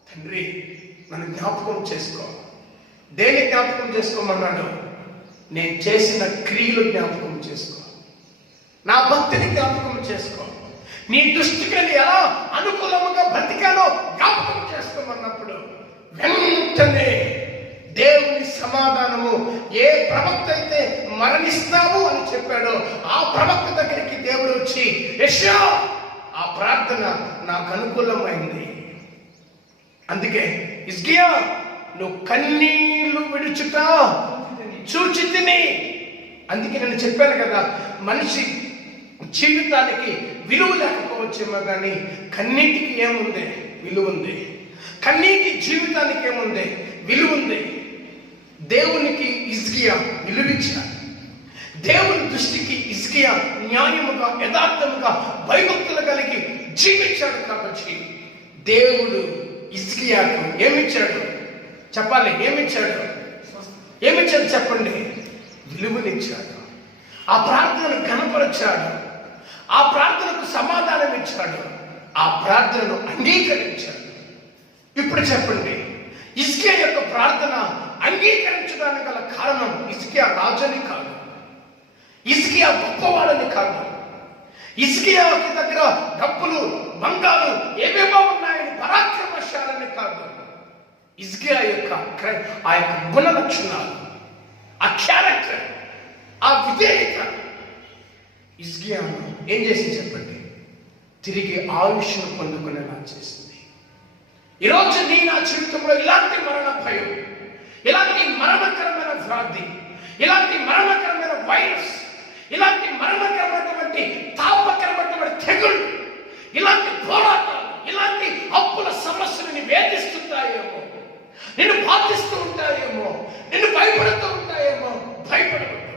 తండ్రి నన్ను జ్ఞాపకం చేసుకో. దేని జ్ఞాపకం చేసుకోమన్నాడు? నేను చేసిన క్రియలు జ్ఞాపకం చేసుకో, నా భక్తిని జ్ఞాపకం చేసుకో, నీ దృష్టికి ఎలా అనుకూలముగా బ్రతికానో జ్ఞాపకం చేసుకోమన్నప్పుడు వెంటనే దేవుని సమాధానము, ఏ ప్రవక్త అయితే మరణిస్తావు అని చెప్పాడో ఆ ప్రవక్త దగ్గరికి దేవుడు వచ్చి, యెషయా ఆ ప్రార్థన నాకు అనుకూలమైంది. అందుకే హిజ్కియా నువ్వు కన్నీళ్లు విడుచుట చూచి తిని. అందుకే నేను చెప్పాను కదా, మనిషి జీవితానికి విలువ లేకపోవచ్చేమో కానీ కన్నీటికి ఏముంది? విలువ ఉంది. కన్నీటి జీవితానికి ఏముంది? విలువ ఉంది. దేవునికి హిజ్కియా విలువిచ్చాడు. దేవుని దృష్టికి హిజ్కియా న్యాయముగా యథార్థముగా భయభక్తులు కలిగి జీవించాడు. కాబట్టి దేవుడు హిజ్కియాకు ఏమిచ్చాడు చెప్పాలి? ఏమిచ్చాడు? చెప్పండి. విలువనిచ్చాడు. ఆ ప్రార్థనను కనపరిచాడు, ఆ ప్రార్థనకు సమాధానం ఇచ్చాడు, ఆ ప్రార్థనను అంగీకరించాడు. ఇప్పుడు చెప్పండి, హిజ్కియా యొక్క ప్రార్థన అంగీకరించడానికి గల కారణం హిజ్కియా రాజని కాదు, హిజ్కియా గొప్పవాడని కాదు, హిజ్కియాకి దగ్గర డబ్బులు బంగారు ఏవేవో ఉన్నాయని పరాక్రమశాలని కాదు. హిజ్కియా యొక్క ఆ యొక్క గుణ లక్షణాలు, ఆ క్యారెక్టర్, ఆ విధేయత హిజ్కియాను ఏం చేసి చెప్పండి, తిరిగి ఆయుష్ను పొందుకునేలా చేసింది. ఈరోజు నీ నా జీవితంలో ఇలాంటి మరణ భయం, ఇలాంటి మరణకరమైన వ్యాధి, ఇలాంటి మరణకరమైన వైరస్, ఇలాంటి మరణకరమైనటువంటి తాపకరమైనటువంటి తెగుళ్ళు, ఇలాంటి పోరాటాలు, ఇలాంటి అప్పుల సమస్యలు ని వేధిస్తుంటాయేమో, నిన్ను బాధిస్తూ ఉంటాయేమో, నిన్ను భయపడుతూ ఉంటాయేమో. భయపడవద్దు.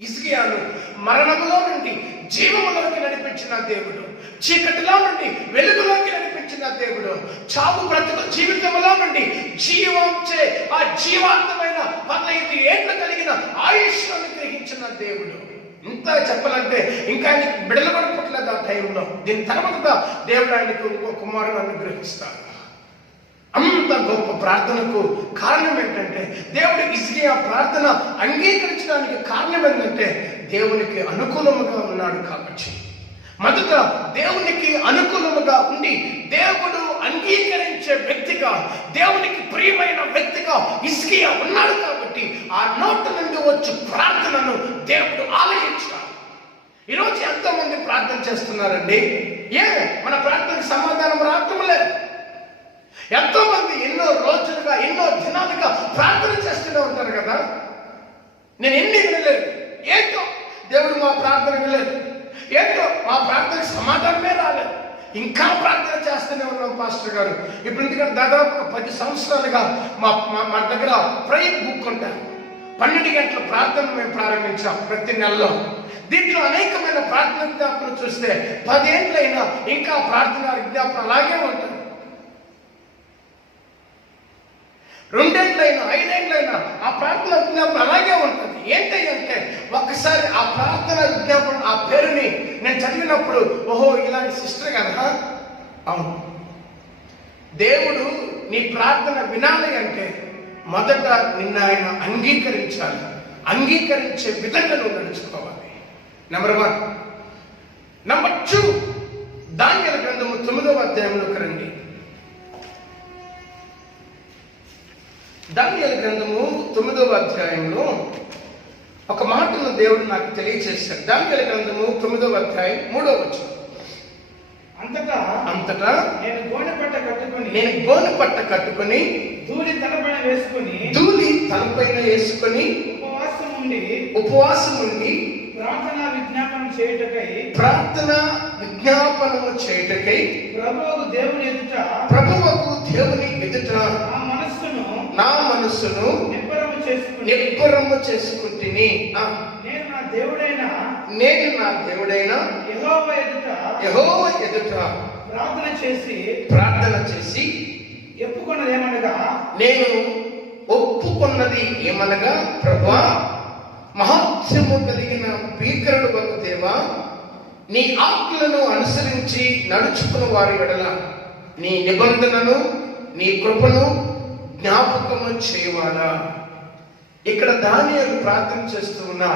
హిజ్కియాను మరణములో నుండి జీవములోకి నడిపించిన దేవుడు, చీకటిలో నుండి వెలుగులోకి నడిపించిన దేవుడు, చావు బ్రతుకు జీవితంలో నుండి జీవంచే ఆ జీవాంతమైన 15 ఏళ్ళు కలిగిన ఆయుష్ను గ్రహించిన దేవుడు. ఇంత చెప్పాలంటే ఇంకా ఆయనకి బిడలు కూడా పుట్టలేదు ఆ టైంలో. దీని తర్వాత దేవుడు ఆయనకు ఇంకో కుమారుడు అనుగ్రహిస్తాడు. అంత గొప్ప ప్రార్థనకు కారణం ఏంటంటే, దేవుడు హిజ్కియా ప్రార్థన అంగీకరించడానికి కారణం ఏంటంటే దేవునికి అనుకూలముగా ఉన్నాడు కాబట్టి. మొదట దేవునికి అనుకూలముగా ఉండి దేవుడు అంగీకరించే వ్యక్తిగా, దేవునికి ప్రియమైన వ్యక్తిగా హిజ్కియా ఉన్నాడు కాబట్టి ఆ నోటి నుండి వచ్చి ప్రార్థనను దేవుడు ఆలకించాడు. ఈరోజు ఎంతో మంది ప్రార్థన చేస్తున్నారండి, మన ప్రార్థనకు సమాధానం రావటం లేదు. ఎంతో మంది ఎన్నో రోజులుగా, ఎన్నో దినాలుగా ప్రార్థన చేస్తూనే ఉంటారు కదా. నేను ఎన్ని వినలేదు, ఏంటో దేవుడు మా ప్రార్థన వినలేదు, ఏంటో మా ప్రార్థనకు సమాధానమే రాలేదు, ఇంకా ప్రార్థన చేస్తూనే ఉన్నాం పాస్టర్ గారు. ఇప్పుడు ఎందుకంటే దాదాపు 10 సంవత్సరాలుగా మా దగ్గర ప్రేయర్ బుక్ ఉంటారు. 12 గంటల ప్రార్థన మేము ప్రారంభించాం ప్రతి నెలలో. దీంట్లో అనేకమైన ప్రార్థన విజ్ఞాపనలు చూస్తే 10 ఏళ్ళైనా ఇంకా ప్రార్థన విజ్ఞాపన అలాగే ఉంటుంది. 2 ఏళ్ళైనా 5 ఏళ్ళైనా ఆ ప్రార్థన విజ్ఞాపన అలాగే ఉంటుంది. ఏంటి అంటే, ఒక్కసారి ఆ ప్రార్థన విజ్ఞాపన ఆ పేరుని నేను చదివినప్పుడు, ఓహో ఇలాంటి సిస్టర్ కదా. అవును, దేవుడు నీ ప్రార్థన వినాలి అంటే మొదట నిన్ను ఆయన అంగీకరించాలి. అంగీకరించే విధంగా నువ్వు నడుచుకోవాలి. నెంబర్ 1. నెంబర్ 2, దానియేలు గ్రంథము 9వ అధ్యాయంలోకి రండి. దానియేలు గ్రంథము 9వ అధ్యాయంలో ఒక మాటను దేవుడు నాకు తెలియచేశాడు. దానియేలు గ్రంథము 9వ అధ్యాయం 3వ వచనం. అంతటా నేను గోనె పట్ట కట్టుకొని ధూళి తలపైన వేసుకొని ఉపవాసం ఉండి ప్రార్థన విజ్ఞాపనము చేయుటకై ప్రభువుకు దేవుని ఎదుట నా మనస్సును నిబ్బరము చేసుకుంటుని. నేను నా దేవుడైన యెహోవా ఎదుట ప్రార్థన చేసి నేను ఒప్పుకున్నది ఏమనగా, ప్రభువా, మహాత్మ్యము కలిగిన భీకరుడు వగు దేవా, నీ ఆజ్ఞలను అనుసరించి నడుచుకున్న వారి ఎడల నీ నిబంధనను, నీ కృపను జ్ఞాపకము చేయవాలా. ఇక్కడ దానియేలు ప్రార్థన చేస్తూ ఉన్నా.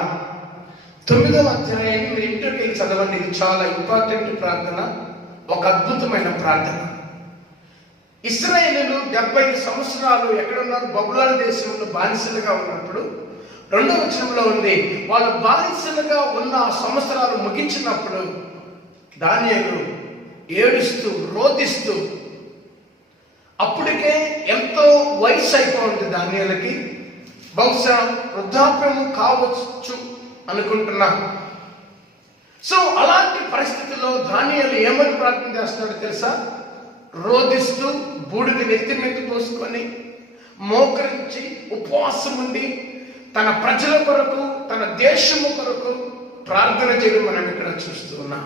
9వ అధ్యాయాన్ని మీరు ఇంటికి వెళ్ళి చదవండి. ఇది చాలా ఇంపార్టెంట్ ప్రార్థన, ఒక అద్భుతమైన ప్రార్థన. ఇశ్రాయేలీయులు 70 సంవత్సరాలు ఎక్కడున్నారు? బబులోను దేశంలో బానిసలుగా ఉన్నప్పుడు 2వ వచనంలో ఉంది, వాళ్ళు బానిసలుగా ఉన్న సంవత్సరాలు ముగించినప్పుడు దానియేలు ఏడుస్తూ రోదిస్తూ, అప్పటికే ఎంతో వయసు అయిపోయింది దానియేలుకి, బహుశా వృద్ధాప్యము కావచ్చు అనుకుంటున్నా. సో అలాంటి పరిస్థితుల్లో దానియేలు ఏమని ప్రార్థన చేస్తున్నాడో తెలుసా? రోదిస్తూ బూడిద నెత్తి మీద పోసుకొని మోకరించి ఉపవాసం ఉండి తన ప్రజల కొరకు, తన దేశము కొరకు ప్రార్థన చేయడం మనం ఇక్కడ చూస్తూ ఉన్నాం.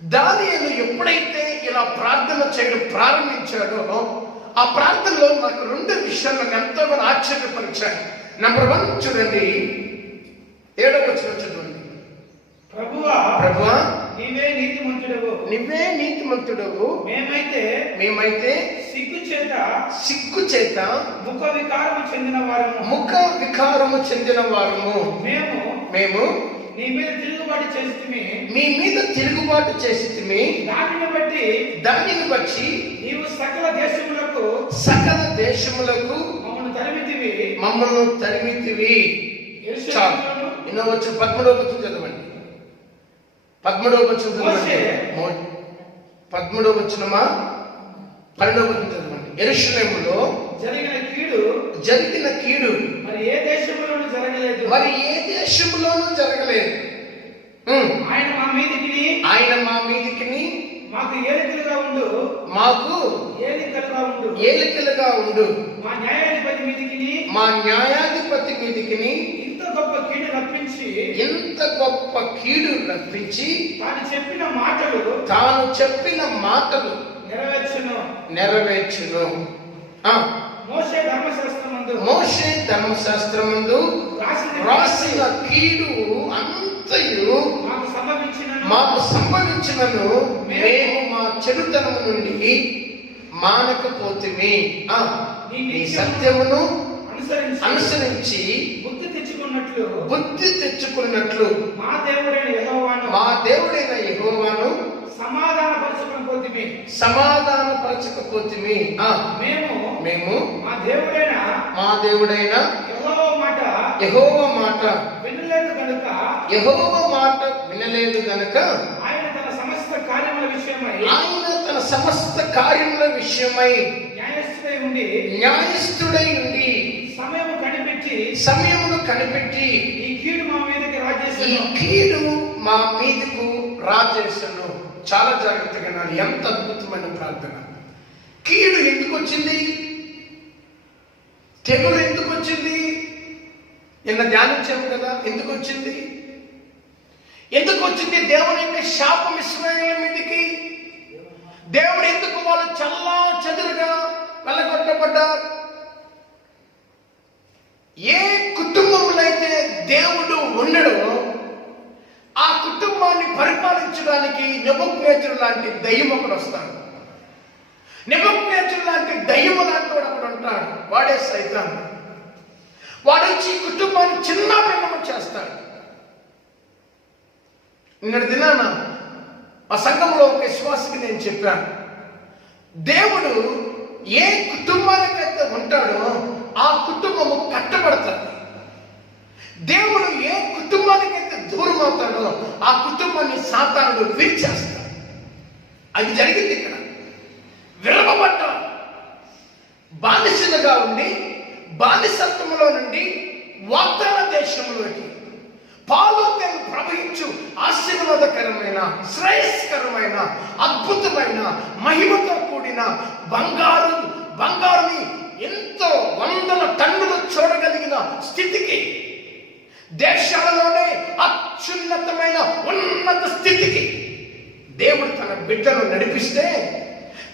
దానియేలు ఎప్పుడైతే ఇలా ప్రార్థన చేయడం ప్రారంభించాడో ఆ ప్రార్థనలో నాకు 2 విషయాలు నాకు ఎంతగా ఆశ్చర్యపరిచాయి. నెంబర్ 1 చూడండి, 7వ వచనం చదవండి. ప్రభువా నీవే నీతిమంతుడవు. నువ్వే నీతిమంతుడవు. మేమైతే సిగ్గు చేత ముఖ వికారము చెందిన వారము. మేము నీ మీద తిరుగుబాటు చేసితిమి. దానిని బట్టి నీవు సకల దేశములకు మమ్మల్ని తరిమితివి. చాలు. ఎన్నో వచ్చిన 13వ వచనం చదవండి. 13వ వచనం చదవండి. 13వ వచనమా 12వ వచనం చదవండి. యెరూషలేములో జరిగిన కీడు మరి ఏ దేశంలోనూ జరగలేదు. ఆయన మా మీదికి మాకు ఏలికలుగా ఉండు. మా న్యాయాధిపతి మీదికి ఇంత గొప్ప కీడు రప్పించి తాను చెప్పిన మాటలు నెరవేర్చును. మోషే ధర్మశాస్త్రమందు రాసిన కీడు అంతయు మాకు సంభవించినను మేము మా చెడుతనము నుండి మానకపోతిమి. ఈ సత్యమును అనుసరించి బుద్ధి తెచ్చుకున్నట్లు మా దేవుడైన యెహోవాను సమాధానపరచకపోతిమి. మేము మా దేవుడైన యెహోవా మాట వినలేదు గనుక ఆయన తన సమస్త కార్యముల విషయమై న్యాయస్థుడై ఉండి సమయమును కనిపెట్టి ఈ కీడు మా మీదకు రాజేసను. చాలా జాగ్రత్తగా వినాలి. ఎంత అద్భుతమైన ప్రార్థన. కీడు ఎందుకు వచ్చింది? తెగులు ఎందుకు వచ్చింది? నిన్న ధ్యానించాము కదా. ఎందుకు వచ్చింది? దేవుని యొక్క శాపం ఇశ్రాయేలు మీదకి. దేవుడు ఎందుకు వాళ్ళు చల్లా చెదురుగా వెళ్ళగొట్టబడ్డారు? ఏ కుటుంబంలో అయితే దేవుడు ఉండడో ఆ కుటుంబాన్ని పరిపాలించడానికి నెబుకద్నెజరు లాంటి దయ్యం ఒకడు వస్తాడు. నెబుకద్నెజరు లాంటి దయ్యం లాంటి వాడు అక్కడ ఉంటాడు. వాడే సైతాను. వాడు వచ్చి కుటుంబాన్ని చిన్న భిన్నము చేస్తాడు. నిన్నటి దినాన ఆ సంఘంలో ఒక విశ్వాసకి నేను చెప్పాను, దేవుడు ఏ కుటుంబానికైతే ఉంటాడో ఆ కుటుంబము కట్టబడతాడు. దేవుడు ఏ కుటుంబానికైతే దూరం అవుతాడో ఆ కుటుంబాన్ని సాతానుడు విరిచేస్తాడు. అది జరిగింది ఇక్కడ. విరవబడ్డ బానిసలుగా ఉండి బానిసత్వంలో నుండి వాగ్దాన దేశంలోకి పాలు ప్రవహించు ఆశీర్వాదకరమైన శ్రేయస్కరమైన అద్భుతమైన మహిమతో కూడిన బంగారుని ఎంతో 100 టన్నులు చూడగలిగిన స్థితికి, దేశాలలోనే అత్యున్నతమైన ఉన్నత స్థితికి దేవుడు తన బిడ్డను నడిపిస్తే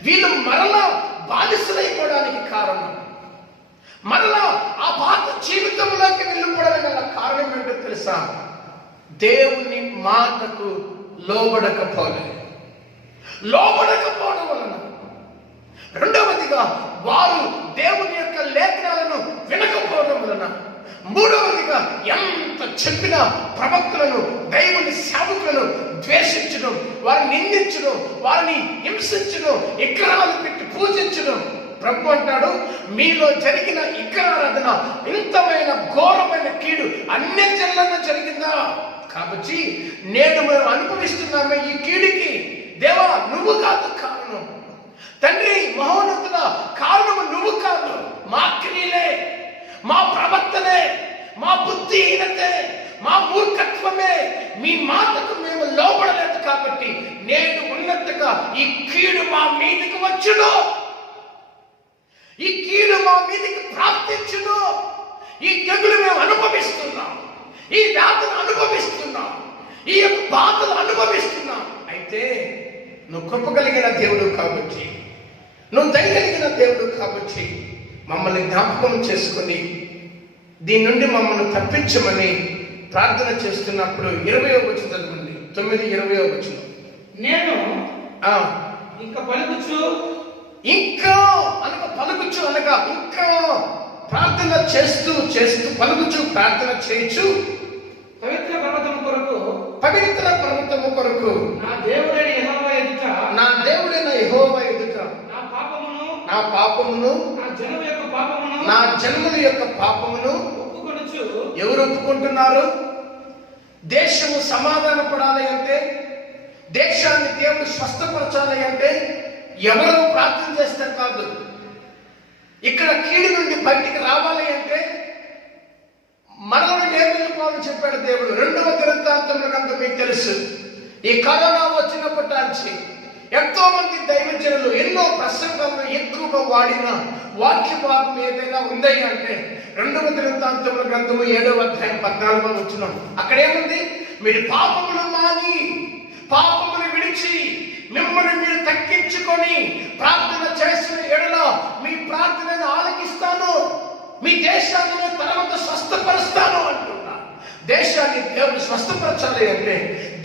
వీళ్ళు మరలా బానిసలైపోవడానికి కారణం, మరలా ఆ పాత జీవితంలోకి వెళ్ళిపోవడానికి గల కారణం ఏంటో తెలుసా? దేవుని మాటకు లోబడకపోవడం వలన. రెండవదిగా వారు దేవుని యొక్క లేఖనాలను వినకపోవడం వలన. మూడవదిగా ఎంత చెప్పినా ప్రవక్తలను దేవుని సేవకులను ద్వేషించడం, వారిని నిందించడం, వారిని హింసించడం, విగ్రహాలు పెట్టి పూజించడం. ప్రభు అంటాడు, మీలో జరిగిన విగ్రహారాధన ఇంతమైన ఘోరమైన కీడు అన్ని జనులలో జరిగిందా? కాబట్టి నేను మేము అనుభవిస్తున్నామే ఈ కీడికి. దేవా, నువ్వు కాదు కారణం. తండ్రి మహోన్నతుడా, కారణము నువ్వు కాదు. మా క్రియలే, మా ప్రవర్తనే, మా బుద్ధిహీనతే, మా మూర్ఖత్వమే మీ మాటకు మేము లోబడలేదు. కాబట్టి నేను ఉన్నట్టుగా ఈ కీడు మా మీదకి వచ్చును, ఈ కీడు మా మీదకి ప్రాప్తించును. ఈ తెగులు మేము అనుభవిస్తున్నాం, ఈ వ్యాధులు అనుభవిస్తున్నాం, ఈ యొక్క బాధలు అనుభవిస్తున్నాం. అయితే నువ్వు కృప కలిగిన దేవుడు కాబట్టి, నువ్వు దయ కలిగిన దేవుడు కాబట్టి మమ్మల్ని జ్ఞాపకం చేసుకుని దీని నుండి మమ్మల్ని తప్పించమని ప్రార్థన చేస్తున్నప్పుడు 20వ వచనం చదవండి. 9:20వ వచనం. నేను ఆ, ఇంకా పలుకుచు ఇంకా పలుకుచు అనగా ఇంకా ప్రార్థన చేస్తూ చేస్తూ పలుకుచు ప్రార్థన చేయొచ్చు పవిత్ర పర్వతము కొరకు పవిత్ర పర్వతము కొరకు నా దేవుడైన యెహోవా ఎదుట నా దేవుడైన యెహోవా ఎదుట నా పాపమును నా పాపమును నా జనము యొక్క పాపమును నా జన్మల యొక్క పాపమును ఒప్పుకొనుచు ఎవరు ఒప్పుకుంటున్నారు? దేశము సమాధాన పడాలి అంటే, దేశాన్ని దేవుడు స్వస్థపరచాలి అంటే ఎవరు ప్రార్థన చేస్తే కాదు. ఇక్కడ కీడు నుండి బయటికి రావాలి అంటే మనల్ని నేర్చుకోవాలని చెప్పాడు దేవుడు. 2వ దినవృత్తాంతముల గ్రంథం మీకు తెలుసు. ఈ కరోనా వచ్చినప్పటి నుంచి ఎంతో మంది దైవజనులు ఎన్నో ప్రసంగాలను ఎక్కువగా వాడిన వాక్య భాగం ఏదైనా ఉంది అంటే 2వ దినవృత్తాంతముల గ్రంథము 7వ అధ్యాయం 14వ వచనం. అక్కడేముంది? మీరు పాపములు మాని, పాపములు విడిచి మిమ్మల్ని మీరు తగ్గించుకొని ప్రార్థన చేసిన ఎడల మీ ప్రార్థనను ఆలకిస్తాను, మీ దేశాన్ని తర్వాత స్వస్థపరుస్తాను అంటున్నా. దేశాన్ని దేవుడు స్వస్థపరచాలి అంటే,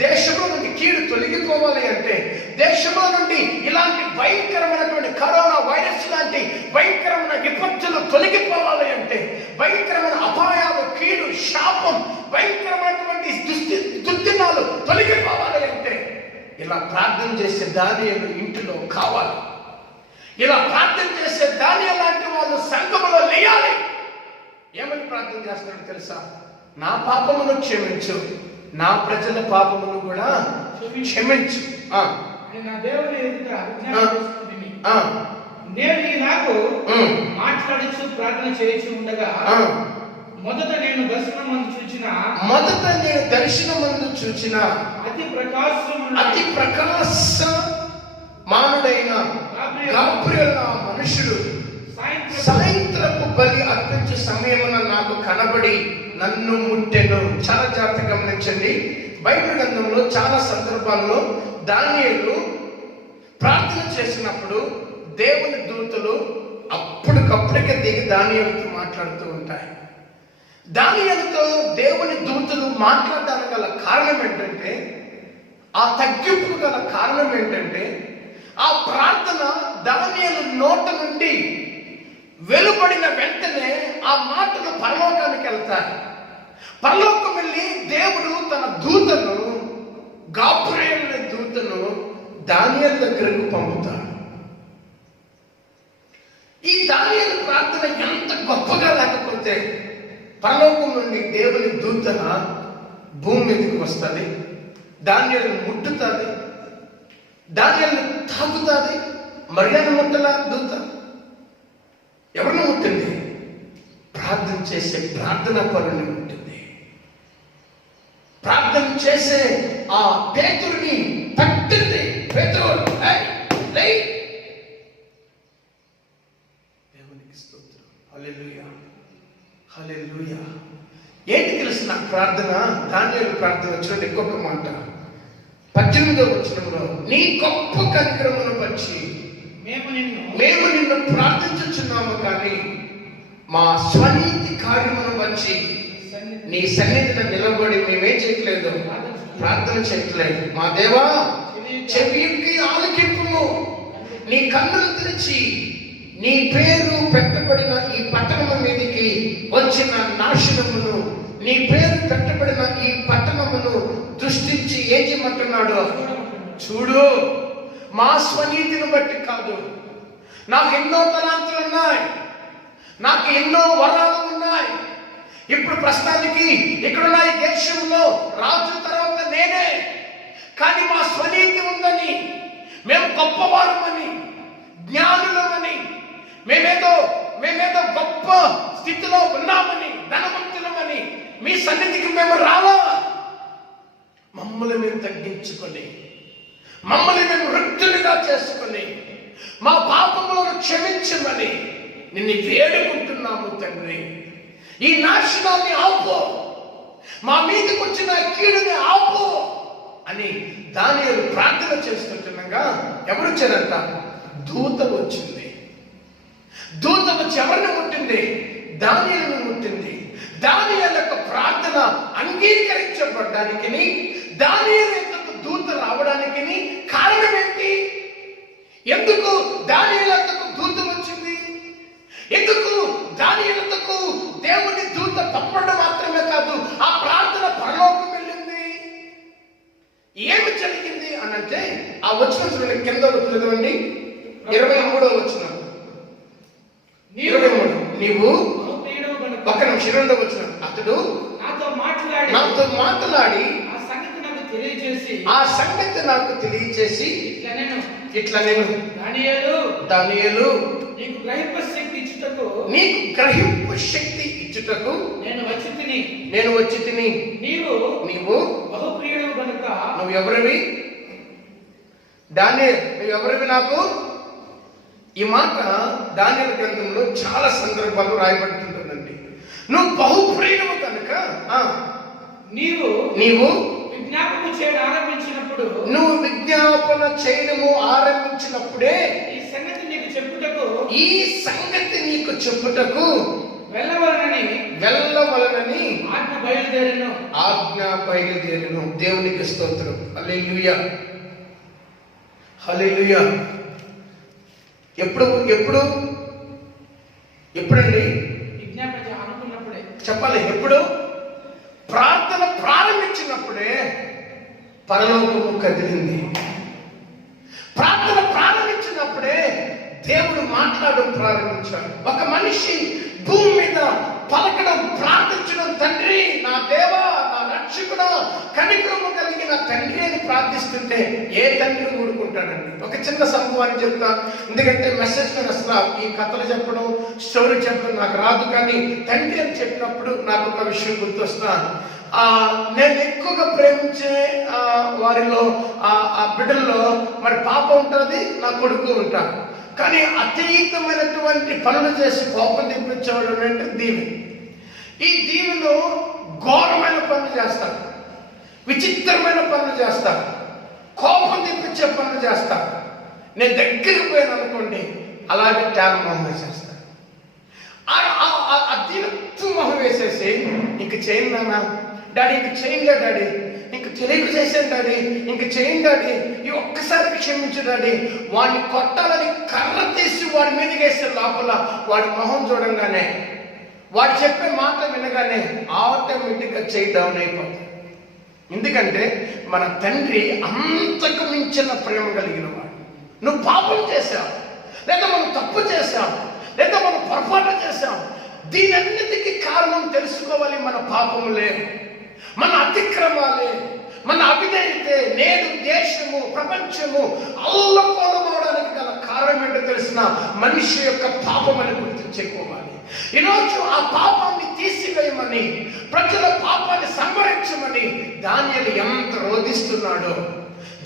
దేశంలో నుండి కీడు తొలగిపోవాలి అంటే, దేశంలో నుండి ఇలాంటి భయంకరమైనటువంటి కరోనా వైరస్ లాంటి భయంకరమైన విపత్తులు తొలగిపోవాలి అంటే, భయంకరమైన అపాయాలు, కీడు, శాపం, భయంకరమైనటువంటి దుర్దినాలు తొలగిపోవాలి అంటే ఇలా ప్రార్థన చేసే దానియేలు ఇంటిలో కావాలి. ఇలా ప్రార్థన చేసే దానియేలు లాంటి వాళ్ళు సంఘములో లేయాలి. ఏమని ప్రార్థన చేస్తారో తెలుసా? నా పాపమును క్షమించు, నా ప్రజల పాపమును కూడా క్షమించు. నా దేవుని ఎదుట విజ్ఞాపన చేస్తున్నది. నేను నాకు మాట్లాడుచు ప్రార్థన చేయించు ఉండగా మొదట నేను దర్శనమందు చూచిన అతి ప్రకాశమానుడైన గాబ్రియల్ ఆ మనుషుడు సాయంత్రపు బలి అర్పించే సమయమున నాకు కనబడి నన్ను ముట్టెను. చాలా జాగ్రత్తగా గమనించండి. బైబిల్ గ్రంథంలో చాలా సందర్భాల్లో దానియేలు ప్రార్థన చేసినప్పుడు దేవుని దూతలు అప్పటికప్పటికే దిగి దానియేలుతో మాట్లాడుతూ ఉంటాయి. దానియేలుతో దేవుని దూతలు మాట్లాడడానికి గల కారణం ఏంటంటే, ఆ తగ్గింపు గల కారణం ఏంటంటే, ఆ ప్రార్థన దానియేలు నోట నుండి వెలువడిన వెంటనే ఆ మాటలు పరలోకానికి వెళ్తాయి. పరలోకం వెళ్ళి దేవుడు తన దూతను, గాబ్రియల్ అనే దూతను దానియేలు దగ్గరకు పంపుతాడు. ఈ దానియేలు ప్రార్థన ఎంత గొప్పగా లేకపోతే పరలోకం నుండి దేవుని దూత భూమి మీదకి వస్తుంది, దానియేలును ముట్టుతుంది, దానియేలును తాకుతుంది. మరియను ముట్టలా దూత? ఎవరిని ముట్టింది? ప్రార్థన చేసే ప్రార్థన పరుని ముట్టింది. ప్రార్థన చేసే ఆ పేతురుని పట్టింది. పేతురు దేవునికి స్తోత్రం. హల్లెలూయా, హల్లెలూయా. ఏంటి తెలుసు నా ప్రార్థన? దానియేలు ప్రార్థన చూడండి. ఇంకొక మాట 18వ వచనంలో, నీ గొప్ప కనికరమును బట్టి మేము నిన్ను ప్రార్థించుచున్నాము, కానీ మా స్వనీతి కార్యమును బట్టి నీ సన్నిధిని నిలబడి మేమేం చేయట్లేదు, ప్రార్థన చేయట్లేదు. మా దేవా, చెవికి ఆలకింపుము, నీ కన్నులు తెరిచి నీ పేరు పెట్టబడిన ఈ పట్టణము మీదికి వచ్చిన నాశనమును, నీ పేరు పెట్టబడిన ఈ పట్టణమును దృష్టించి ఏం చేయమంటున్నాడు? చూడు, మా స్వనీతిని బట్టి కాదు, నాకు ఎన్నో తలాంతులు ఉన్నాయి, నాకు ఎన్నో వరాలు ఉన్నాయి. ఇప్పుడు ప్రస్తుతానికి ఇక్కడున్న ఈ దేశంలో రాజు తర్వాత నేనే, కానీ మా స్వనీతి ఉందని, మేము గొప్పవారమని, జ్ఞానులమని, మేమేదో గొప్ప స్థితిలో ఉన్నామని, ధనవంతులమని మీ సన్నిధికి మేము రావా? మమ్మల్ని మేము తగ్గించుకొని, మమ్మల్ని మేము వృద్ధులుగా చేసుకొని, మా పాపములను క్షమించమని నిన్ను వేడుకుంటున్నాము తండ్రి. ఈ నాశనాన్ని ఆపు, మా మీదకి వచ్చిన కీడుని ఆపు అని దానియేలు ప్రార్థన చేస్తుండగా ఎవరు వచ్చారంట? దూత వచ్చింది. దూత వచ్చి ఎవరిని ముట్టింది? దానియేలును ముట్టింది. దానియేలు యొక్క ప్రార్థన అంగీకరించబడడానికి, దానియేలు యొక్క దూత రావడానికి అనంటే ఆ వచనం చూడండి, కింద చదవండి, 23వ వచనం. 23 నీవు ఒక నిమిషం, 2వ వచనం. అతడు నాతో మాట్లాడి ఆ సంగతి నాకు తెలియజేసి ఇట్లా నేను దానియేలు నీకు గ్రహింపు శక్తి ఇచ్చుటకు నేను వచ్చి తిని నీవు బహుప్రియుడు కనుక నువ్వు ఎవరివి దానియేలు, నువ్వు ఎవరివి నాకు. ఈ మాట దానియేలు గ్రంథంలో చాలా సందర్భాలు రాయబడుతుంటుందండి. నువ్వు బహుప్రియుడు కనుక నీవు విజ్ఞాపన చేయడం ఆరంభించినప్పుడు నువ్వు విజ్ఞాపన చేయడము ఆరంభించినప్పుడే ఈ సంగతి నీకు చెప్పుటకు వెళ్ళవలనని ఆజ్ఞ బయలుదేరెను. దేవునికి స్తోత్రం. హల్లెలూయా, హల్లెలూయా. ఎప్పుడండి విజ్ఞాపన అనుకున్నప్పుడే చెప్పాలి. ఎప్పుడు? ప్రార్థన ప్రారంభించినప్పుడే పరలోకము కదిలింది. ప్రార్థన ప్రారంభించినప్పుడే దేవుడు మాట్లాడడం ప్రారంభించాడు. ఒక మనిషి భూమి మీద పలకడం, ప్రార్థించడం, తండ్రి నా దేవా, నా రక్షకుడా, కనికరము కలిగిన తండ్రి అని ప్రార్థిస్తుంటే ఏ తండ్రి ఊరుకుంటాడండి? ఒక చిన్న సంభవాన్ని చెప్తా, ఎందుకంటే మెసేజ్ అసలు ఈ కథలు చెప్పడం, స్టోరీ చెప్పడం నాకు రాదు. కానీ తండ్రి అని చెప్పినప్పుడు నాకు ఒక విషయం గుర్తొస్తా. నేను ఎక్కువగా ప్రేమించే వారిలో ఆ బిడ్డల్లో మరి పాప ఉంటుంది, నా కొడుకు ఉంటాడు. కానీ అతీతమైనటువంటి పనులు చేసి కోపం తెప్పించేవాడు అంటే దీవి. ఈ దీవిలో ఘోరమైన పనులు చేస్తారు, విచిత్రమైన పనులు చేస్తారు, కోపం తెప్పించే పనులు చేస్తారు. నేను దగ్గరికి పోయాను అనుకోండి, అలాగే ట్యాన్ మొహం వేసేస్తాను. ఆ దీవెత్తు మొహం వేసేసి ఇంక చేయను నాన్న డాడీ, ఇంక చేయండి డాడీ, ఇంక తెలియక చేశాను డాడీ, ఇంక చేయండి డాడీ, ఈ ఒక్కసారి క్షమించు డాడీ. వాడిని కొట్టాలని కర్ర తీసి వాడి మీదకి వేసే లోపల వాడి మొహం చూడంగానే, వాడు చెప్పే మాట వినగానే ఆటోమేటిక్గా చేయి డౌన్ అయిపోతుంది. ఎందుకంటే మన తండ్రి అంతకు మించిన ప్రేమ కలిగిన వాడు. నువ్వు పాపం చేశావు, లేదా మనం తప్పు చేశాం, లేదా మనం పొరపాటు చేశాం, దీనన్నిటికీ కారణం తెలుసుకోవాలి. మన పాపములే, మన అతిక్రమాలే, మన అవిధేయతే నేడు దేశము ప్రపంచము అల్లకోలమవడానికి గల కారణం ఏంటో తెలిసిన మనిషి యొక్క పాపమని గుర్తించుకోవాలి. ఈరోజు ఆ పాపాన్ని తీసివేయమని, ప్రజల పాపాన్ని సంహరించమని దానియేలు ఎంత రోధిస్తున్నాడో,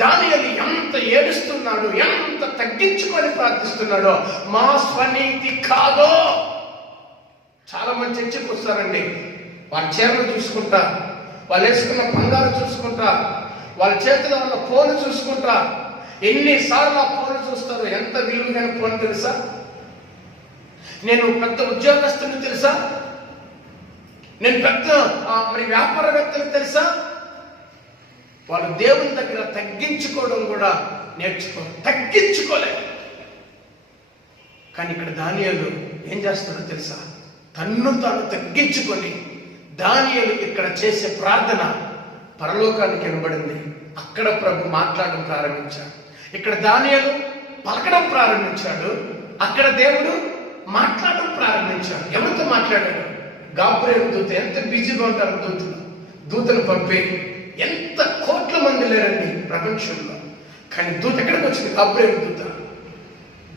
దానియేలు ఎంత ఏడుస్తున్నాడో, ఎంత తగ్గించుకొని ప్రార్థిస్తున్నాడో. మా స్వనీతి కాదో. చాలా మంది చర్చకు వస్తారండి, వాళ్ళ చీరలు చూసుకుంటా, వాళ్ళు వేసుకున్న బంగారు చూసుకుంటా, వాళ్ళ చేతిలో ఉన్న ఫోన్ చూసుకుంటా. ఎన్నిసార్లు ఆ ఫోన్ చూస్తారు? ఎంత విలువైన ఫోన్ తెలుసా? నేను పెద్ద ఉద్యోగస్తుని తెలుసా? నేను పెద్ద మరి వ్యాపారవేత్తలు తెలుసా? వాళ్ళు దేవుని దగ్గర తగ్గించుకోవడం కూడా తగ్గించుకోలేదు. కానీ ఇక్కడ దానియేలు ఏం చేస్తాడో తెలుసా? తన్ను తాను తగ్గించుకొని దానియేలు ఇక్కడ చేసే ప్రార్థన పరలోకానికి వినబడింది. అక్కడ ప్రభు మాట్లాడడం ప్రారంభించాడు. ఇక్కడ దానియేలు పలకడం ప్రారంభించాడు, అక్కడ దేవుడు మాట్లాడడం ప్రారంభించాడు. ఎవరితో మాట్లాడాడు? గాబ్రియేలు దూత. ఎంత బిజీగా ఉంటారు దూతను పంపి. ఎంత కోట్ల మంది లేరండి ప్రపంచంలో, కానీ దూత ఎక్కడికి వచ్చింది? గాబ్రియేలు దూత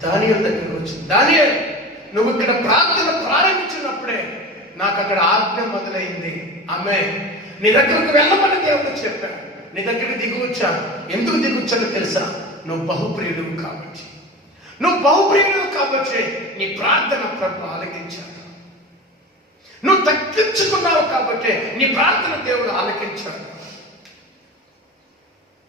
దానియేలు దగ్గరికి వచ్చింది. దానియేలు, నువ్వు ఇక్కడ ప్రార్థన ప్రారంభించినప్పుడే నాకు అక్కడ ఆజ్ఞ మొదలైంది. ఆమె నీ దగ్గరకు వెళ్ళమని దేవుడు చెప్పాడు. నీ దగ్గరికి దిగువచ్చా. ఎందుకు దిగువచ్చానో తెలుసా? నువ్వు బహుప్రియుడు కాబట్టి. నువ్వు బహుప్రియుడు కాబట్టి నీ ప్రార్థన ప్రభు ఆలకించాడు. నువ్వు తగ్గించుకున్నావు కాబట్టి నీ ప్రార్థన దేవుడు ఆలకించాడు.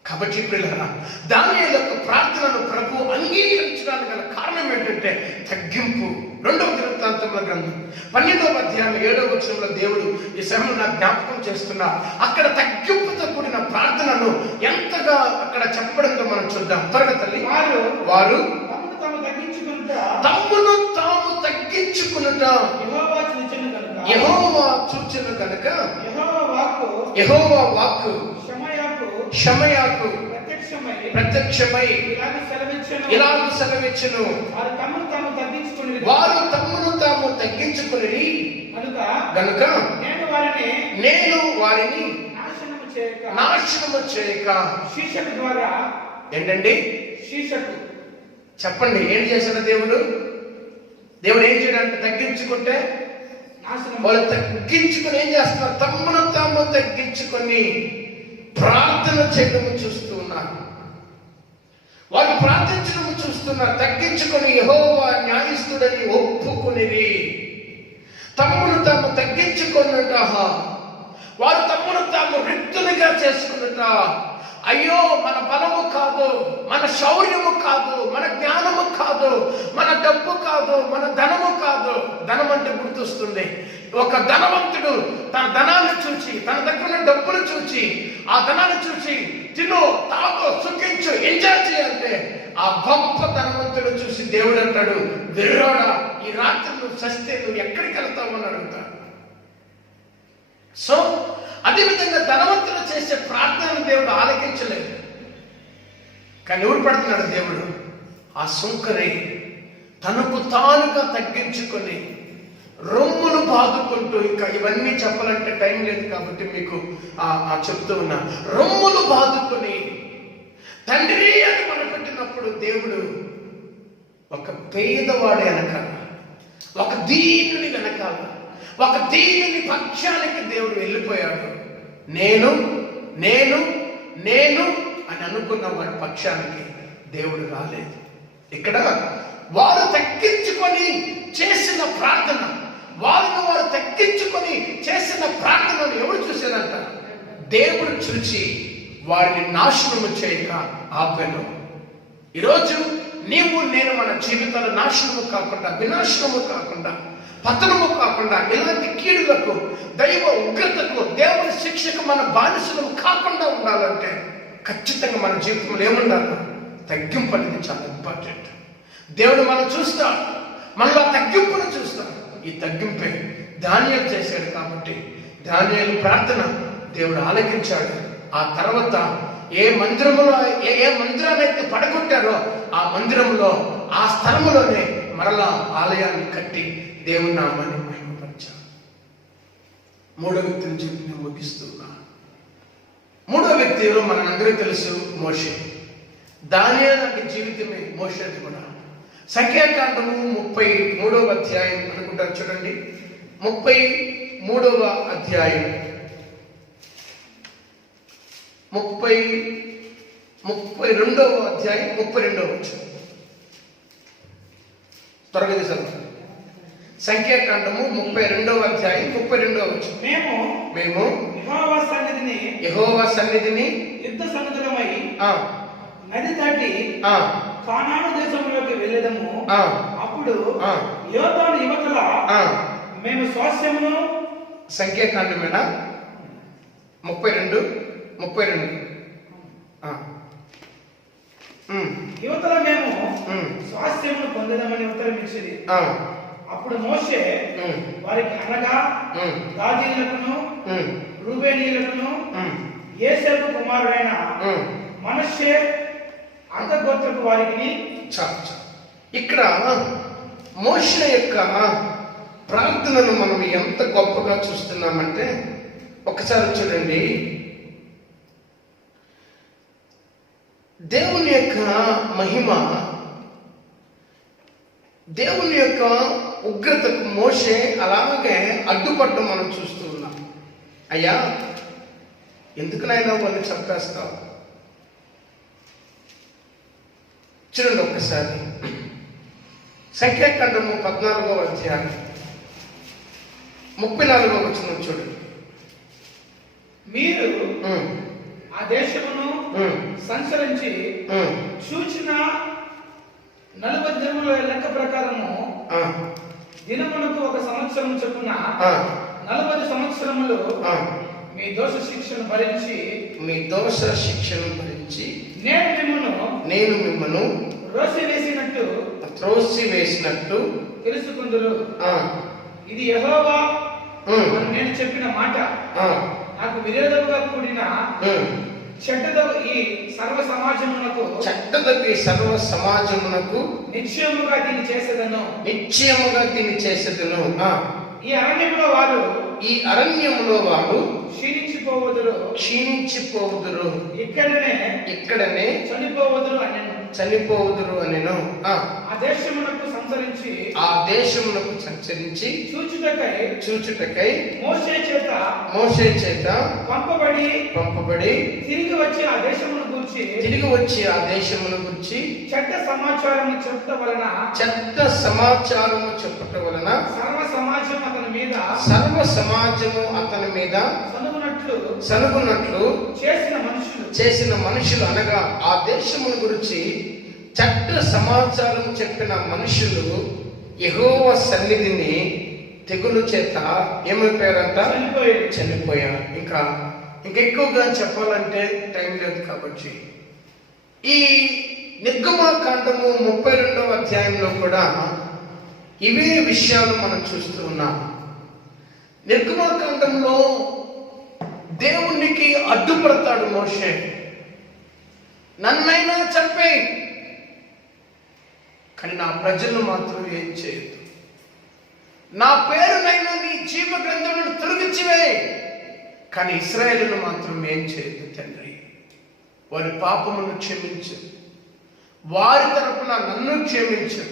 కాబట్టి ప్రియులారా, దానియేలు యొక్క ప్రార్థనను ప్రభు అంగీకరించడానికి గల కారణం ఏంటంటే తగ్గింపు. 2వ దినవృత్తాంతముల గ్రంథం 12వ అధ్యాయం 7వ వచనంలో దేవుడు ఈ సమయంలో నాకు జ్ఞాపకం చేస్తున్నా. అక్కడ తగ్గింపుతో కూడిన ప్రార్థనను ఎంతగా అక్కడ చెప్పడంతో మనం చూద్దాం. త్వరగా తల్లి. వారు తమ్మును తాము తగ్గించుకునుట యెహోవా చూచెను కనుక యెహోవా వాక్కు షమయాకు ప్రత్యక్షమై ఇలాగ సెలవిచ్చెను, వారు తమ్మును తాము తగ్గించుకుని గనుక నేను వారిని నాశనము చేయక. శీర్షకు ద్వారా ఏంటండి శీర్షకు చెప్పండి, ఏం చేశాడు దేవుడు? దేవుడు ఏం చేయడానికి తగ్గించుకుంటే వాళ్ళు తగ్గించుకుని ఏం చేస్తున్నారు? తమ్మును తాము తగ్గించుకొని ప్రార్థన చేయడము చూస్తూ ఉన్నారు. వాళ్ళు ప్రార్థించడము చూస్తున్నారు. తగ్గించుకొని యెహోవా న్యాయస్థుడని ఒప్పుకునేది. తమ్మును తాము తగ్గించుకున్నట, వారు తమ్మును తాము రిక్తులుగా చేసుకున్నట. అయ్యో, మన బలము కాదు, మన శౌర్యము కాదు, మన జ్ఞానము కాదు, మన డబ్బు కాదు, మన ధనము కాదు. ధనం అంటే గుర్తొస్తుంది. ఒక ధనవంతుడు తన ధనాన్ని చూచి, తన దగ్గర డబ్బులు చూచి, ఆ ధనాన్ని చూచి తిను, తాగు, సుఖించు, ఎంజాయ్ చేయాలంటే ఆ గొప్ప ధనవంతుడు చూసి దేవుడు అంటాడు, వెర్రోడా, ఈ రాత్రి నువ్వు చస్తే నువ్వు ఎక్కడికి వెళ్తావు అని అడుగుతాడు. సో అదేవిధంగా ధనవంతులు చేసే ప్రార్థనను దేవుడు ఆలకించలేదు. కానీ ఎవరు పడుతున్నాడు దేవుడు? ఆ సుంకరి తనకు తానుగా తగ్గించుకొని రొమ్మును బాదుకుంటూ, ఇంకా ఇవన్నీ చెప్పాలంటే టైం లేదు కాబట్టి మీకు చెప్తూ ఉన్నా. రొమ్ములు బాదుకొని తండ్రి అని మొదలుపెట్టినప్పుడు దేవుడు ఒక పేదవాడి వెనకాల, ఒక దీనుని వెనకాల, ఒక దీనుని పక్షానికి దేవుడు వెళ్ళిపోయాడు. నేను నేను నేను అని అనుకున్న వాడి పక్షానికి దేవుడు రాలేదు. ఇక్కడ వారు తగ్గించుకొని చేసిన ప్రార్థన, వారు తగ్గించుకొని చేసిన ప్రార్థనను ఎవరు చూశారంట? దేవుడు చూచి వారిని నాశనము చేయక ఆపాను. ఈరోజు నీవు నేను మన జీవితాలు నాశనము కాకుండా, వినాశనము కాకుండా, పతనము కాకుండా, ఇలాంటి కీడులకు, దైవ ఉగ్రతకు, దేవుని శిక్షకు మన బానిసలు కాకుండా ఉండాలంటే ఖచ్చితంగా మన జీవితంలో ఏముండాలి? తగ్గింపు అనేది చాలా ఇంపార్టెంట్. దేవుడు మనం చూస్తాడు, మనలో తగ్గింపును చూస్తాడు. ఈ తగ్గింపే దానియేలు చేశాడు కాబట్టి దానియేలు ప్రార్థన దేవుడు ఆలకించాడు. ఆ తర్వాత ఏ మందిరములో ఏ మందిరాన్నైతే పడగొట్టారో ఆ మందిరంలో, ఆ స్థలములోనే మరలా ఆలయాన్ని కట్టి దేవుని నామాన్ని మహిమపరిచారు. మూడో వ్యక్తిని చెప్పి నేను ముగిస్తున్నా. మూడో వ్యక్తి ఎవరో మనందరికీ తెలుసు, మోషే. దానియేలు లాంటి జీవితమే మోషేది కూడా. సంఖ్యాకాండము 33వ అధ్యాయం అనుకుంటారు చూడండి. 33వ అధ్యాయం 32వ అధ్యాయం 32వ వచనం. త్వరగా తీసాను. సంఖ్యాకాండము 32వ అధ్యాయం 32వ వచనం. మేము యెహోవా సన్నిధిని యుద్ధ సన్నద్ధమై నది దాటి కానాను దేశంలోకి వెళ్ళదము. అప్పుడు యోర్దాను యువతల మేము స్వాస్థ్యమును, సంఖ్యాకాండమేన 32 యువతల మేము స్వాస్థ్యమును పొందదామని ఉత్తరం ఇచ్చింది. అప్పుడు మోషే వారికి అనగా గాదీయులకును రూబేనీయులకును యోసేపు కుమారుడైన మనష్షే అంతగోత్రపు వారికి. ఇక్కడ మోషే యొక్క ప్రార్థనను మనం ఎంత గొప్పగా చూస్తున్నామంటే ఒకసారి చూడండి. దేవుని యొక్క మహిమ, దేవుని యొక్క ఉగ్రతకు మోషే అలాగే అడ్డుపడటం మనం చూస్తూ ఉన్నాం. అయ్యా, ఎందుకునైనా వాళ్ళు చంపేస్తావు? చూడండి ఒక్కసారి సంఖ్యాకాండము 14వ అధ్యాయం 34వ వచనం చూడండి. మీరు ఆ దేశమును సంచరించి చూచిన 40 దినముల లెక్క ప్రకారము దినమునకు 1 సంవత్సరం చొప్పున 40 సంవత్సరములు మీ దోష శిక్షను భరించి నేను మిమ్మను త్రోసివేసినట్టు తెలుసుకుందురు. ఇది యెహోవా నేను చెప్పిన మాట. నాకు విరోధముగా కూడిన చెడ్డదగు ఈ సర్వ సమాజమునకు చెడ్డదగు సర్వ సమాజమునకు నిశ్చయముగా దీన్ని చేసేదను. నిశ్చయముగా దీన్ని చేసేదను. ఈ అరణ్యములో వారు క్షీణించిపోవుదురు. ఇక్కడనే చనిపోవుదురు అనెను. ఆ దేశమునకు సంచరించి చూచుటకై మోషే చేత పంపబడి తిరిగి వచ్చి ఆ దేశమును గూర్చి చెడ్డ సమాచారము చెప్పుట వలన సర్వ సమాజము అతని మీద సనుగునట్లు చేసిన మనుషులు అనగా ఆ దేశమును గురించి చెడ్డ సమాచారం చెప్పిన మనుషులు యెహోవా సన్నిధిని తెగులు చేత ఏమైపోయారంట? చనిపోయారు. ఇంకా ఎక్కువగా చెప్పాలంటే టైం లేదు కాబట్టి ఈ నిర్గమాకాండము 32వ అధ్యాయంలో కూడా ఇవే విషయాలు మనం చూస్తూ ఉన్నాం. నిర్గమాకాండంలో దేవునికి అడ్డుపడతాడు మోషే. నన్నైనా చంపేయి, కానీ నా ప్రజలను మాత్రం ఏం చేయొద్దు. నా పేరునైనా నీ జీవ గ్రంథములను తొలగించివేయి, కానీ ఇశ్రాయేలును మాత్రం ఏం చేయొద్దు తండ్రి. వారి పాపమును క్షమించు, వారి తరపున నన్ను క్షమించు,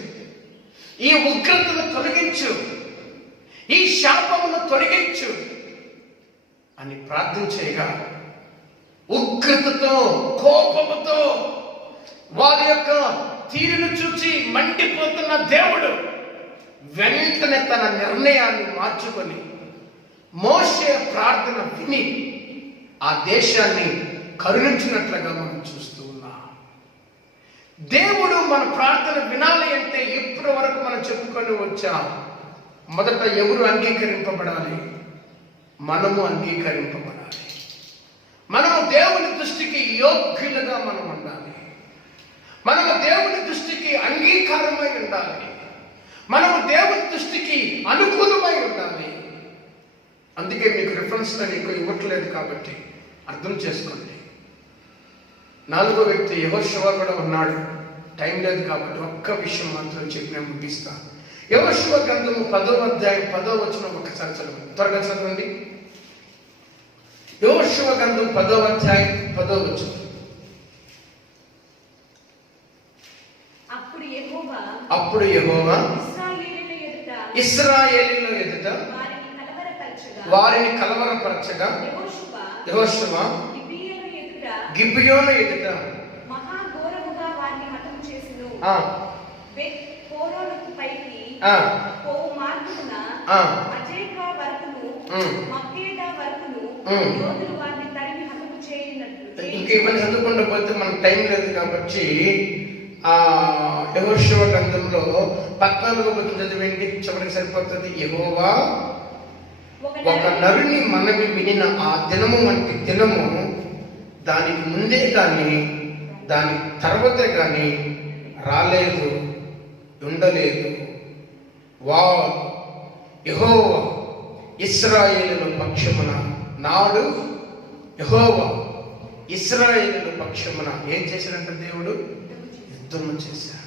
ఈ ఉగ్రతను తొలగించు, ఈ శాపమును తొలగించు అని ప్రార్థన చేయగా ఉగ్రతతో కోపముతో వారి యొక్క తీరును చూసి మండిపోతున్న దేవుడు వెంటనే తన నిర్ణయాన్ని మార్చుకొని మోషే ప్రార్థన విని ఆ దేశాన్ని కరుణించినట్లుగా మనం చూస్తూ ఉన్నాం. దేవుడు మన ప్రార్థన వినాలి అంటే ఇప్పటి వరకు మనం చెప్పుకొని వచ్చాం. మొదట ఎవరు అంగీకరింపబడాలి? మనము అంగీకరింపబడాలి. మనము దేవుని దృష్టికి యోగ్యులుగా మనం ఉండాలి. మనము దేవుని దృష్టికి అంగీకారమై ఉండాలి. మనము దేవుని దృష్టికి అనుకూలమై ఉండాలి. అందుకే మీకు రిఫరెన్స్ నీకు ఇవ్వట్లేదు కాబట్టి అర్థం చేసుకోండి. 4వ వ్యక్తి యెహోషువ కూడా ఉన్నాడు. టైం లేదు కాబట్టి ఒక్క విషయం మాత్రం చెప్పి నేను ముగిస్తాను. యెహోషువ గ్రంథము 10వ అధ్యాయం 10వ వచనం ఒకసారి చదవండి, త్వరగా చదవండి. యెహోషువ గ్రంథం 10వ అధ్యాయం 10వ వచనం. అప్పుడు యెహోవా ఇశ్రాయేలీయుల ఎదుట వారిని కలవరపరచగా యెహోషువ గిబియోను ఎదుట ఇంకా ఇవన్నీ చదువుకుంటూ పోతే మనకు టైం లేదు కాబట్టి యెహోషువ గ్రంథంలో 14వ వచనం చదివేంటి, చివరికి సరిపోతుంది. యెహోవా ఒక నరుని మనవి వినిన ఆ దినము వంటి దినము దానికి ముందే కానీ దాని తర్వాతే కానీ రాలేదు, ఉండలేదు. యెహోవా ఇశ్రాయేలుల పక్షమున నాడు యెహోవా ఇశ్రాయేలుల పక్షమున ఏం చేశాడంటే దేవుడు యుద్ధము చేశాడు.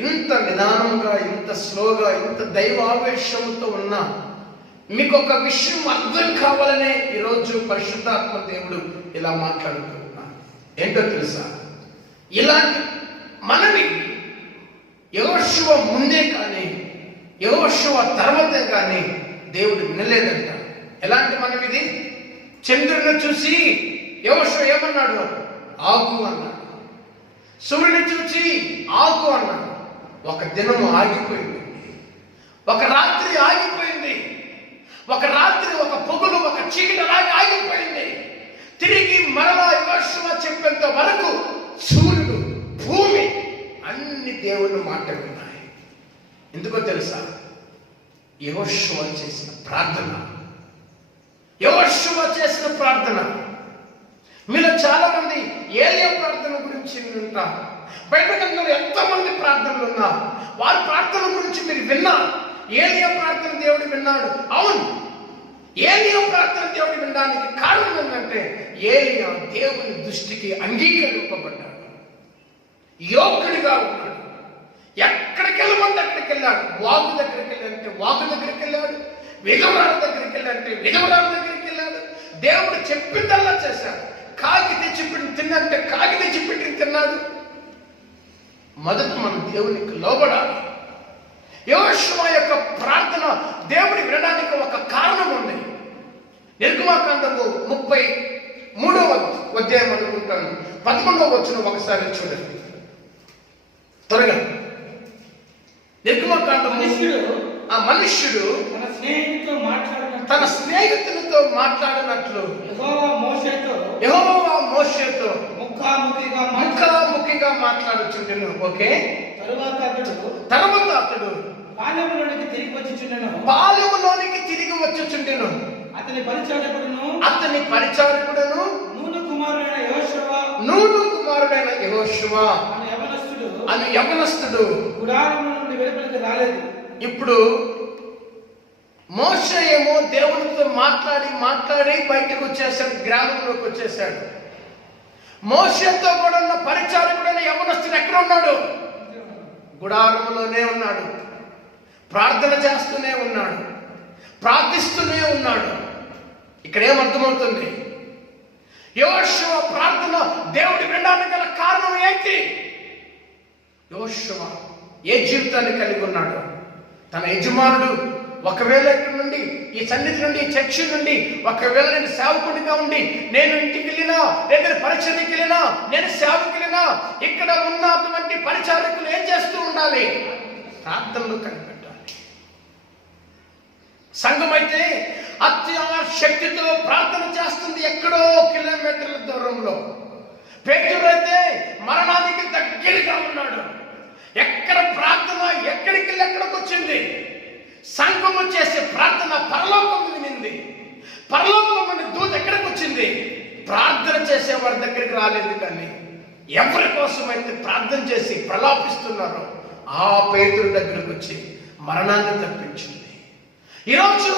ఇంత నిదానంగా, ఇంత స్లోగా, ఇంత దైవావేశంతో ఉన్నా మీకు ఒక విషయం అర్థం కావాలనే ఈరోజు పరిశుద్ధాత్మ దేవుడు ఇలా మాట్లాడుతున్నాడు. ఏంటో తెలుసా? ఇలాంటి మనవి యెహోషువ ముందే కానీ యెహోషువ తర్వాతే కానీ దేవుడు వినలేదంట. ఎలాంటి మనవిది? చంద్రుని చూసి యెహోషువ ఏమన్నాడు? ఆగు అన్నాడు. సూర్యుని చూసి ఆగు అన్నాడు. ఒక దినము ఆగిపోయింది, ఒక రాత్రి ఆగిపోయింది, ఒక రాత్రి, ఒక పొగులు, ఒక చీకటి లాగా ఆగిపోయింది. తిరిగి మరలా యెహోషువ చెప్పేంత వరకు సూర్యుడు, భూమి అన్ని దేవుని మాట విన్నాయి. ఎందుకో తెలుసా? యెహోషువ చేసిన ప్రార్థన. యెహోషువ చేసిన ప్రార్థన. మీలో చాలా మంది ఏలియా ప్రార్థన గురించి వింటారు. బైబిల్ గ్రంథంలో ఎంతమంది ప్రార్థనలు ఉన్నారు. వారి ప్రార్థన గురించి మీరు విన్నారు. ఏలియా ప్రార్థన దేవుడు విన్నాడు. అవును, ఏలియా ప్రార్థన దేవుడు వినడానికి కారణం ఏంటంటే ఏలియా దేవుని దృష్టికి అంగీకరింపబడ్డాడు, యోగ్యుడిగా ఉన్నాడు. ఎక్కడికి వెళ్ళమంటే అక్కడికి వెళ్ళాడు. వాగు దగ్గరికి వెళ్ళాలంటే వాగు దగ్గరికి వెళ్ళాడు, విధవరాల దగ్గరికి వెళ్ళాలంటే విధవరాల దగ్గరికి వెళ్ళాడు. దేవుడు చెప్పిందల్లా చేశాడు. కాకి తెచ్చిపెట్టి తిన్నంటే కాకి తెచ్చిపెట్టి తిన్నాడు. మొదట మనం దేవునికి లోబడాలి. యెహోషువ యొక్క ప్రార్థన దేవుడి వినడానికి ఒక కారణం ఉంది. నిర్గమాకాండము 33వ అధ్యాయం అనుకుంటాను, 11వ వచనం ఒకసారి చూడండి త్వరగా. నిర్గమాకాండము ఆ మనుష్యుడు తన స్నేహితులతో మాట్లాడినట్లు యెహోవా మోషేతో ముఖాముఖిగా మాట్లాడుచుండెను. ఓకే, తర్వాత అతడు పాలెములోనికి తిరిగి వచ్చుచుండెను. అతని పరిచారకుడును నూను కుమారుడైన యెహోషువ అను యవనస్తుడు ఇప్పుడు మోషే ఏమో దేవునితో మాట్లాడి బయటకు వచ్చేసాడు, గ్రామంలోకి వచ్చేసాడు. మోషేతో కూడా ఉన్న పరిచారకుడైన యవనస్తుడు ఎక్కడ ఉన్నాడు? గుడారములోనే ఉన్నాడు, ప్రార్థన చేస్తూనే ఉన్నాడు, ప్రార్థిస్తూనే ఉన్నాడు. ఇక్కడ ఏమర్థమవుతుంది? యెహోషువ ప్రార్థన దేవుడి వినడానికి గల కారణం ఏంటి? యెహోషువ ఏ జీవితాన్ని కలిగి ఉన్నాడు? తన యజమానుడు ఒకవేళ ఇక్కడ నుండి ఈ సన్నిధి నుండి ఈ చర్చి నుండి ఒకవేళ నేను సేవకుడిగా ఉండి నేను ఇంటికి వెళ్ళినా లేదా పరిచర్యకి వెళ్ళినా నేను సేవకి వెళ్ళినా ఇక్కడ ఉన్నటువంటి పరిచారకులు ఏం చేస్తూ ఉండాలి? ప్రార్థనలు కనిపెట్టాలి. సంఘం అయితే అత్యాశక్తితో ప్రార్థన చేస్తుంది ఎక్కడో కిలోమీటర్ల దూరంలో. పేతురు అయితే మరణానికి దగ్గరగా ఉన్నాడు. ఎక్కడ ప్రార్థన ఎక్కడికి ఎక్కడికి వచ్చింది? సంఘము చేసే ప్రార్థన పరలోకం వినింది. పరలోకం నుండి దూత ఎక్కడికి వచ్చింది? ప్రార్థన చేసే వారి దగ్గరికి రాలేదు. కానీ ఎవరి కోసం అయితే ప్రార్థన చేసి ప్రలాపిస్తున్నారో ఆ పేతురు దగ్గరకు వచ్చి మరణాన్ని తప్పించింది. ఈరోజు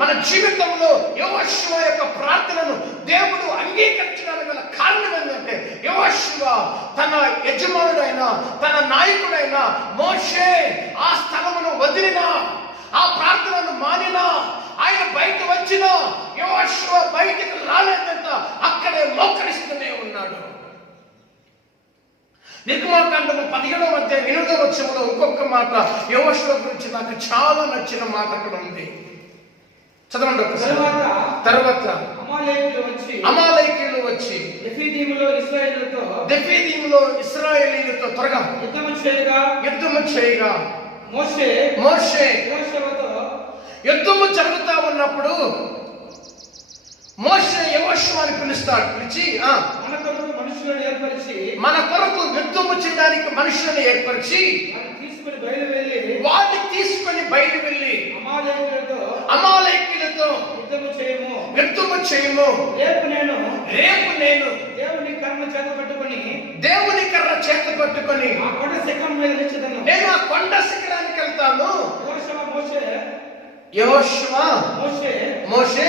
మన జీవితంలో యెహోషువ యొక్క ప్రార్థనను దేవుడు అంగీకరించడానికి గల కారణం ఏంటంటే యెహోషువ తన యజమానుడైన తన నాయకుడైన మోషే ఆ స్థలమును వదిలినా, ఆ ప్రార్థనను మానినా, ఆయన బయట వచ్చినా యెహోషువ బయటికి రాలేదంట, అక్కడే మోకరిస్తూనే ఉన్నాడు. నిర్గమాకాండము 17వ అధ్యాయం 8వ వచనంలో ఇంకొక మాట యెహోషువ గురించి నాకు చాలా నచ్చిన మాట అక్కడ ఉంది. చదవండి ఒకసారి. తర్వాత అమాలేకీయులు వచ్చి దెఫీదీములో ఇశ్రాయేలీయులతో త్వరగా యుద్ధము చేయగా మోషే యుద్ధము జరుగుతా ఉన్నప్పుడు మోషే యెహోషువని పిలుస్తాడు. పిలిచి మన కొరకు యుద్ధము చేయడానికి మనుషులను ఏర్పరిచి వారిని తీసుకొని బయలు వెళ్ళి అమాలేకీయులతో యుద్ధము చేయము. రేపు నేను దేవుని కర్ర చేత పట్టుకొని నేను ఆ కొండ శిఖరానికి వెళ్తాను. యెహోషువ మోషే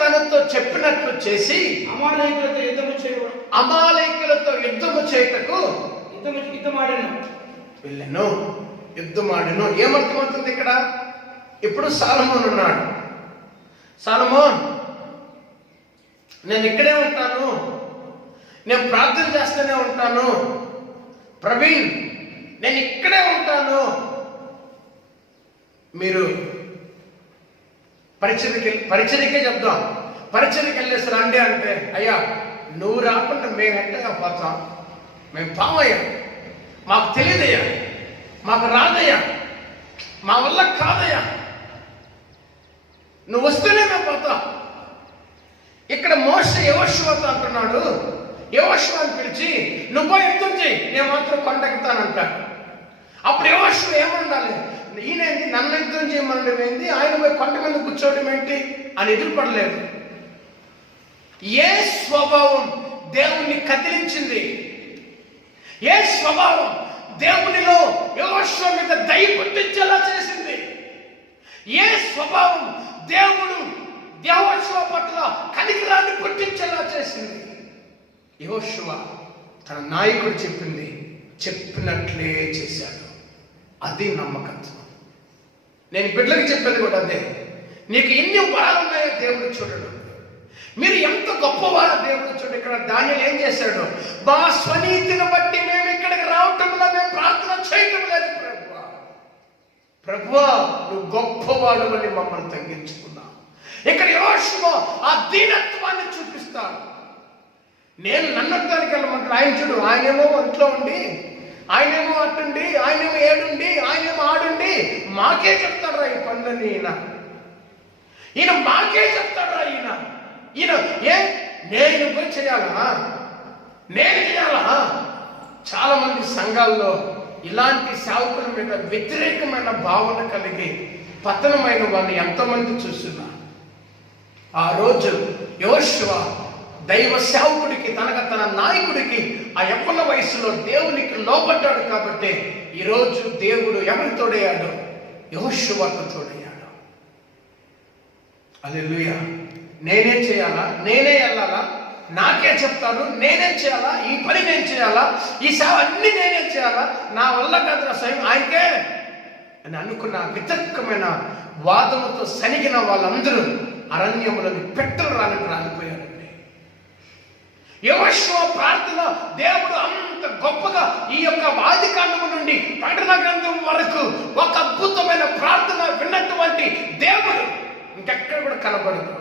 తనతో చెప్పినట్లు చేసి అమాలేకులతో యుద్ధము చేయుటకు వెళ్ళాను. యుద్ధమాడను. ఏమర్థమవుతుంది ఇక్కడ? ఇప్పుడు సాలమోన్ ఉన్నాడు. సాలమోన్, నేను ఇక్కడే ఉంటాను, నేను ప్రార్థన చేస్తూనే ఉంటాను. ప్రవీణ్, నేను ఇక్కడే ఉంటాను, మీరు పరిచర్యకే చెప్దాం, పరిచర్యకి వెళ్ళేసి రండి అంటే, అయ్యా నువ్వు రాకుండా మేము ఎట్టగా పోతాం, మేము పామయ్యా, మాకు తెలియదయ్యా, మాకు రాదయ్యా, మా వల్ల కాదయ్యా, నువ్వు వస్తేనే మేము పోతాం. ఇక్కడ మోషే యెహోషువతో అంటున్నాడు, యెహోషువని పిలిచి నువ్వు యుద్ధం చేయి, నేను మాత్రం కొండెక్కుతానంటాడు. అప్పుడు యెహోషువ ఏమండాలి? ఈయనేంటి నన్ను యుద్ధం చేయమనడం ఏంటి, ఆయన పోయి కొండ మీద కూర్చోవడం ఏంటి అని ఎదురుపడలేదు. ఏ స్వభావం దేవుణ్ణి కదిలించింది? ఏ స్వభావం దేవునిలో యెహోషువ మీద దయ పుట్టించేలా చేసింది? ఏ స్వభావం దేవుడు యెహోషువ పట్ల కనికరాన్ని పుట్టించేలా చేసింది? యెహోషువ తన నాయకుడు చెప్పినట్లే చేశాడు. అది నమ్మకత్వం. నేను బిడ్డలకు చెప్పేది కూడా అదే. నీకు ఎన్ని వరాలు ఉన్నాయో దేవుడు చూడడు. మీరు ఎంత గొప్పవారో దేవుడు చూడు. ఇక్కడ దానియేలు ఏం చేశాడు? మా స్వనీతిని బట్టి మేము ఇక్కడికి రావటంలో మేము ప్రార్థన చేయటం లేదు ప్రభువా, నువ్వు గొప్పవాడు అని మమ్మల్ని తగ్గించుకున్నా. ఇక్కడ యెహోషువ ఆ దీనత్వాన్ని చూపిస్తాడు. నేను నన్నడానికి వెళ్ళమంటాడు. ఆయన చూడు, ఆయనేమో ఒంట్లో ఉండి, ఆయనేమో అటుండి, ఆయనేమో ఏడుండి, ఆయనేమో ఆడుండి మాకే చెప్తాడు రా ఈ పనులని. ఈయన మాకే చెప్తాడు రా ఈయన నేను పోయి చేయాలా? నేను చేయాలా? చాలా మంది సంఘాల్లో ఇలాంటి సేవకుల మీద వ్యతిరేకమైన భావన కలిగి పతనమైన వాళ్ళని ఎంతమంది చూస్తున్నా. ఆ రోజు యెహోషువ దైవ సేవకుడికి తన నాయకుడికి ఆ యవ్వన వయసులో దేవునికి లోబడ్డాడు కాబట్టి ఈరోజు దేవుడు ఎవరు తోడయ్యాడు? యెహోషువకు తోడయ్యాడు. హల్లెలూయా. నేనే చేయాలా? నేనే వెళ్ళాలా? నాకే చెప్తాడు నేనే చేయాలా? ఈ పని నేను చేయాలా? ఈ సేవ అన్ని నేనే చేయాలా? నా వల్ల కాదు స్వయం ఆయనకే అని అనుకున్న వితర్కమైన వాదముతో సనిగిన వాళ్ళందరూ అరణ్యములను పెట్టలు రాలిపోయారండి. యెహోషువ ప్రార్థన దేవుడు అంత గొప్పగా ఈ యొక్క ఆదికాండము నుండి ప్రకటన గ్రంథం వరకు ఒక అద్భుతమైన ప్రార్థన విన్నటువంటి దేవుడు ఇంకెక్కడ కూడా కనబడదు.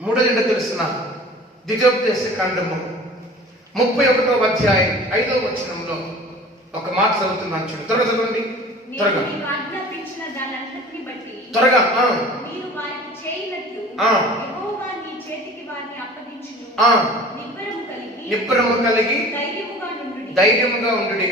మూడోది తెలుస్తున్న ద్వితీయోపదేశ కాండము 31వ అధ్యాయం 5వ వచనంలో ఒక మాట చదువుతున్నాను. చూడు, త్వరగా చదవండి. త్వరగా త్వరగా. నిబ్బరము కలిగి ధైర్యముగా ఉండుడి.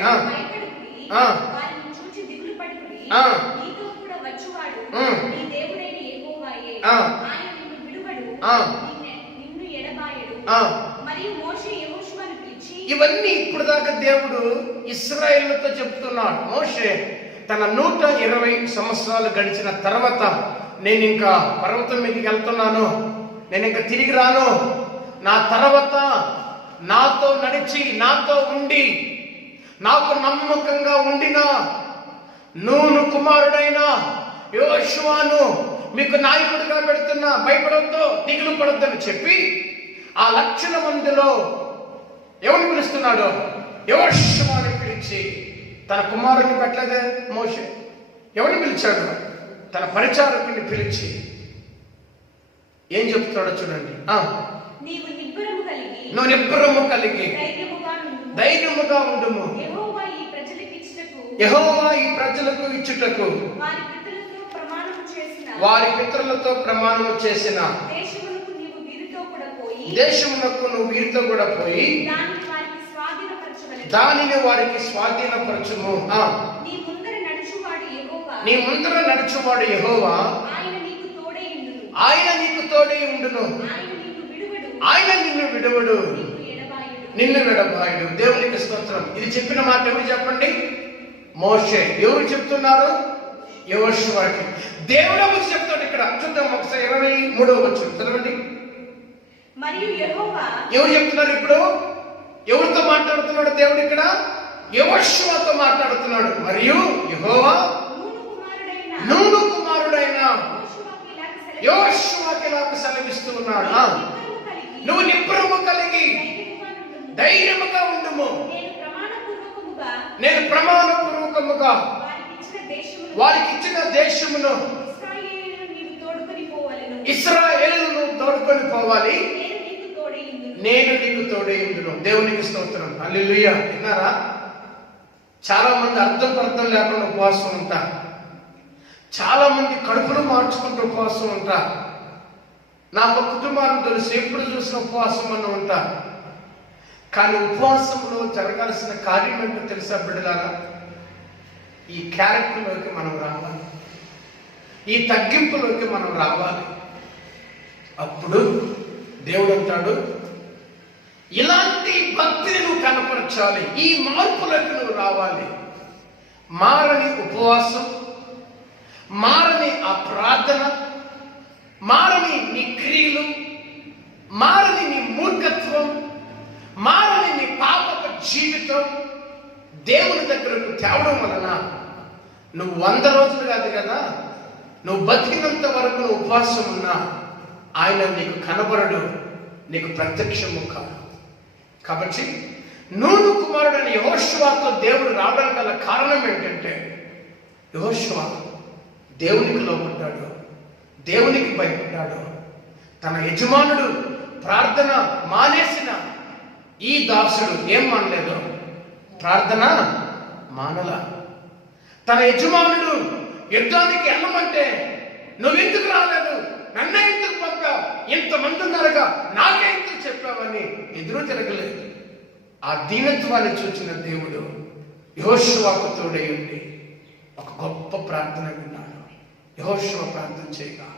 ఇవన్నీ ఇప్పుడు దాకా దేవుడు ఇశ్రాయేలుతో చెప్తున్నాడు. మోషే తన 120 సంవత్సరాలు గడిచిన తర్వాత నేను ఇంకా పర్వతం మీదకి వెళ్తున్నాను, నేను ఇంకా తిరిగి రాను, నా తర్వాత నాతో నడిచి నాతో ఉండి నాకు నమ్మకంగా ఉండిన నూను కుమారుడైన యెహోషువను మీకు నాయకుడిగా పెడుతున్నా, భయపడొద్దు, దిగులు పడొద్దని చెప్పి ఆ లక్షల మందిలో ఎవరిని పిలుస్తున్నాడు? యెహోషువని పిలిచి తన కుమారుడిని పెట్టలేదే మోషే. ఎవరిని పిలిచాడు? తన పరిచారకుని పిలిచి ఏం చెప్తాడో చూడండి. నువ్వు నిబ్బరము కలిగి ధైర్యముగా ఉండుము. యెహోవా ఈ ప్రజలకు ఇచ్చుటకు వారి పితరులతో ప్రమాణం చేసిన దేశమునకు నువ్వు వీరితో కూడా పోయి దానిని వారికి స్వాధీనపరచుము. నీ ముందర నడుచువాడు యెహోవా, ఆయన నీకు తోడై ఉండును, ఆయన నిన్ను విడువడు, నిన్ను విడబాయుడు. దేవునికి స్తోత్రం. ఇది చెప్పిన మాట ఎవరు చెప్పండి? మోషే. ఎవరు చెప్తున్నారు? యెహోషువకి. దేవుడు ఎవరు చెప్తాడు ఇక్కడ? చూద్దాం ఒకసారి 23వ వచనం చదవండి. ఎవరు చెప్తున్నారు ఇప్పుడు? ఎవరితో మాట్లాడుతున్నాడు దేవుడు ఇక్కడ? యెహోషువతో మాట్లాడుతున్నాడు. మరియు యెహోవా నూను కుమారుడైన యెహోషువకి ఇలాగ సెలవిస్తూ ఉన్నాడు. నువ్వు నిబ్బరము కలిగి ధైర్యముగా ఉండుము. నేను ప్రమాణపూర్వకముగా వారికి ఇచ్చిన దేశమును ఇశ్రాయేలును తోడుకొని పోవాలి, నేను నీకు తోడై ఉండును. దేవునికి స్తోత్రం. హల్లెలూయా. విన్నారా? చాలా మంది అర్థం లేకుండా ఉపవాసం ఉంటారు. చాలా మంది కడుపులు మార్చుకుంటూ ఉపవాసం ఉంటారు. నాకు కుటుంబాన్ని తెలుసు, ఎప్పుడు చూసిన ఉపవాసం అన్న ఉంటారు. కానీ ఉపవాసంలో జరగాల్సిన కార్యం ఏంటో తెలుసా బిడ్డలారా? ఈ క్యారెక్టర్లోకి మనం రావాలి, ఈ తగ్గింపులోకి మనం రావాలి. అప్పుడు దేవుడు అంటాడు, ఇలాంటి భక్తిని నువ్వు కనపరచాలి, ఈ మార్పులోకి నువ్వు రావాలి. మారని ఉపవాసం, మారని ఆ ప్రార్థన, మారని నీ క్రియలు, మారని నీ మూర్ఖత్వం, మారని నీ పాపపు జీవితం దేవుని దగ్గరకు తేవడం వలన నువ్వు 100 రోజులు కాదు కదా, నువ్వు బతికినంత వరకు నువ్వు ఉపవాసం ఉన్నా ఆయన నీకు కనబడడు, నీకు ప్రత్యక్షము కాదు. కాబట్టి నూను కుమారుడైన యెహోషువతో దేవుడు రావడానికి గల కారణం ఏంటంటే, యెహోషువ దేవునికి లోబడ్డాడు, దేవునికి భయపడ్డాడు. తన యజమానుడు ప్రార్థన మానేసిన ఈ దాసుడు ఏం మానలేదు, ప్రార్థన మానల. తన యజమానుడు యుద్ధానికి వెళ్ళమంటే నువ్వెందుకు రాలేదు, నన్నే ఎందుకు పంపావు, ఇంతమంది ఉన్నారుగా నాకే ఎందుకు చెప్పావని ఎదురు తిరగలేదు. ఆ దీనత్వాన్ని చూసిన దేవుడు యెహోషువకు తోడై ఉండి ఒక గొప్ప ప్రార్థన విన్నాడు. యెహోషువ ప్రార్థన చేయగా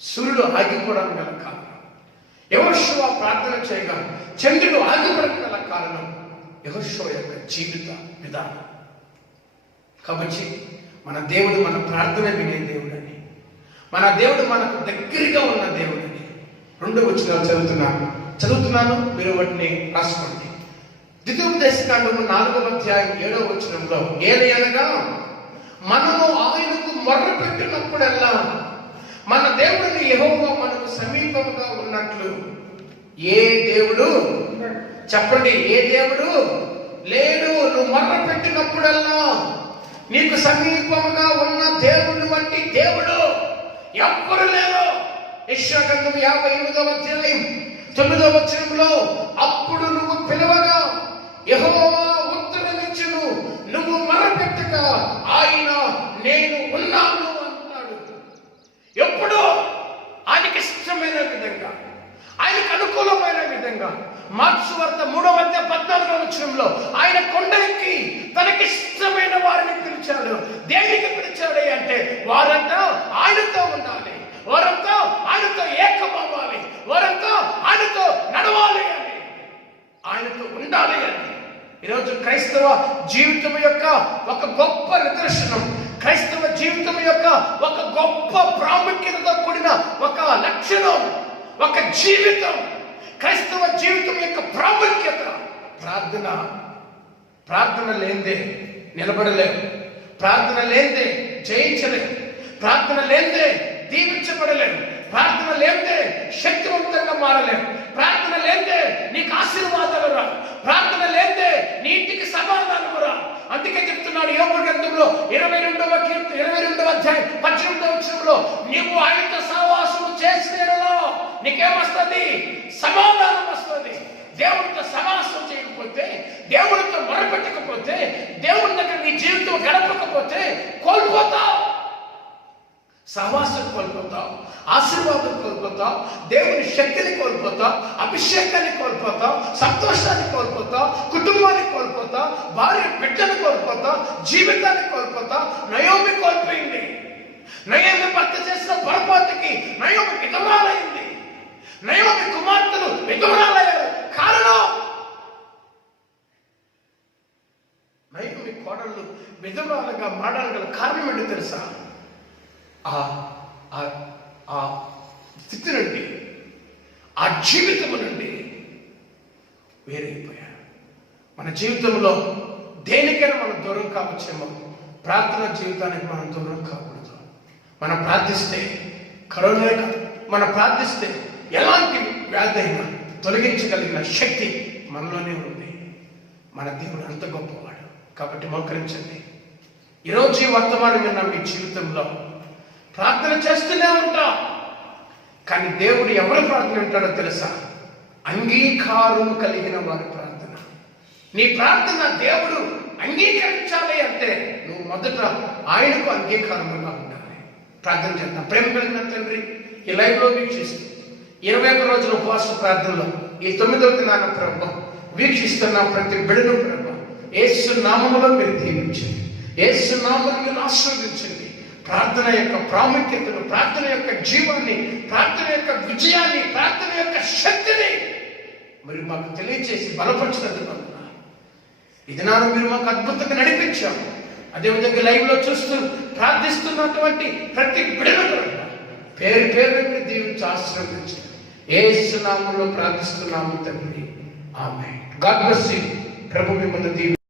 సూర్యుడు ఆగిపోవడానికి గల కారణం, యెహోషువ ప్రార్థన చేయగా చంద్రుడు ఆగిపోవడానికి గల కారణం యెహోషువ యొక్క జీవిత విధానం. కాబట్టి మన దేవుడు మన ప్రార్థన వినే దేవుడని, మన దేవుడు మనకు దగ్గరగా ఉన్న దేవుడని 2 వచనాలు చదువుతున్నాను, మీరు వాటిని రాసుకోండి. ద్వితీయోపదేశకాండము 4వ అధ్యాయం 7వ వచనంలో, ఏలయనగా మనము ఆయనకు మొర్ర పెట్టినప్పుడల్లా మన దేవుడిని యెహోవా మనకు సమీపంగా ఉన్నట్లు ఏ దేవుడు, చెప్పండి, ఏ దేవుడు లేడు. నువ్వు మొర్ర పెట్టినప్పుడల్లా నీకు సమీపంగా ఉన్న దేవుడు వంటి దేవుడు ఎవ్వరు లేరు. యెషయా గ్రంథం 58వ అధ్యాయం 9వ వచనంలో, అప్పుడు నువ్వు పిలవగా యెహోవా ఉత్తరమిచ్చును, నువ్వు మొరపెట్టగా ఆయన నేను ఉన్నాను అంటాడు. ఎప్పుడు ఆయనకి ఇష్టమైన విధంగా, ఆయనకు అనుకూలమైన విధంగా. మార్క్సు వార్త 3వ అధ్యాయం 14వ వచనంలో ఆయన కొండ ఎక్కి తనకిష్టమైన వారిని పిలిచాడు. దేనికి పిలిచాడు అంటే వారంతా ఆయనతో ఉండాలి, వారంతా ఆయనతో ఏకమవ్వాలి, వారంతా ఆయనతో నడవాలి అని, ఆయనతో ఉండాలి అని. ఈరోజు క్రైస్తవ జీవితం యొక్క ఒక గొప్ప నిదర్శనం, క్రైస్తవ జీవితం యొక్క ఒక గొప్ప ప్రాముఖ్యతతో కూడిన ఒక లక్షణం, ఒక జీవితం, క్రైస్తవ జీవితం యొక్క ప్రాముఖ్యత ప్రార్థన. ప్రార్థన లేనిదే నిలబడలేవు, ప్రార్థన లేనిదే జయించలేవు, ప్రార్థన లేనిదే దీవించబడలేవు, ప్రార్థన లేనిదే శక్తివంతంగా మారలేవు, ప్రార్థన లేనిదే నీకు ఆశీర్వాదాలు రా, ప్రార్థన లేనిదే నీ ఇంటికి సమాధానం రా. అందుకే చెప్తున్నాడు యోబు గ్రంథంలో 22వ అధ్యాయం 18వ వచనంలో, నీవు ఆయనతో సహవాసం చేసేలా నీకేమొస్తుంది, సమాధానం వస్తుంది. దేవుడితో సహవాసం చేయకపోతే, దేవుడితో మొరపెట్టకపోతే, దేవుడి దగ్గర నీ జీవితం గడపకపోతే కోల్పోతావు, సహవాసం కోల్పోతావు, ఆశీర్వాదం కోల్పోతావు, దేవుని శక్తిని కోల్పోతావు, అభిషేకాన్ని కోల్పోతావు, సంతోషాన్ని కోల్పోతావు, కుటుంబాన్ని కోల్పోతావు, భార్య బిడ్డను కోల్పోతావు, జీవితాన్ని కోల్పోతావు. నయోమి కోల్పోయింది. నయోమి భర్త చేసిన పొరపాటుకి నయోమి విధవరాలైంది. నయోమి కుమార్తెలు విధవరాలయ్యారు. కారణం, నయోమి కోడళ్ళు విధవరాలుగా మారడానికి కారణం ఏంటో తెలుసా? ఆ స్థితి నుండి, ఆ జీవితము నుండి వేరైపోయారు. మన జీవితంలో దేనికైనా మనం దూరం కావచ్చేమో, ప్రార్థన జీవితానికి మనం దూరం కాకూడదు. మనం ప్రార్థిస్తే కరోనా కాదు, మనం ప్రార్థిస్తే ఎలాంటి వ్యాధి అయినా తొలగించగలిగిన శక్తి మనలోనే ఉంది. మన దేవుడు అంత గొప్పవాడు. కాబట్టి మోకరించండి. ఈరోజు ఈ వర్తమానం విన్న మీ జీవితంలో ప్రార్థన చేస్తూనే ఉంటాం, కానీ దేవుడు ఎవరు ప్రార్థన ఉంటాడో తెలుసా? అంగీకారం కలిగిన వారి ప్రార్థన. నీ ప్రార్థన దేవుడు అంగీకరించాలి అంటే నువ్వు మొదట ఆయనకు అంగీకారంగా ఉండాలి. ప్రార్థన చేద్దాం. ప్రేమ కలిగిన తండ్రి, ఈ లైవ్లో వీక్షిస్తూ 21 రోజుల ఉపవాస ప్రార్థనలో ఈ 9వ దినాన ప్రభు వీక్షిస్తున్న ప్రతి బిడ్డను ప్రభు యేసు నామములో మీరు దీవించండి, యేసు నామములో మీరు ఆశీర్వదించండి. ప్రార్థన యొక్క ప్రాముఖ్యతను, ప్రార్థన యొక్క జీవాన్ని, ప్రార్థన యొక్క విజయాన్ని, ప్రార్థన యొక్క శక్తిని మీరు మాకు తెలియజేసి బలపరిచినందుకు ఈ దినాన్ని మీరు మాకు అద్భుతంగా నడిపించారు. అదేవిధంగా లైవ్ లో చూస్తూ ప్రార్థిస్తున్నటువంటి ప్రతి బిడ్డను పేరు పేరు దీవించి ఆశీర్వదించి యేసు నామములో ప్రార్థిస్తున్నాము తండ్రి. ఆమేన్. God bless you. ప్రభు మిమ్మల్ని దీవించును.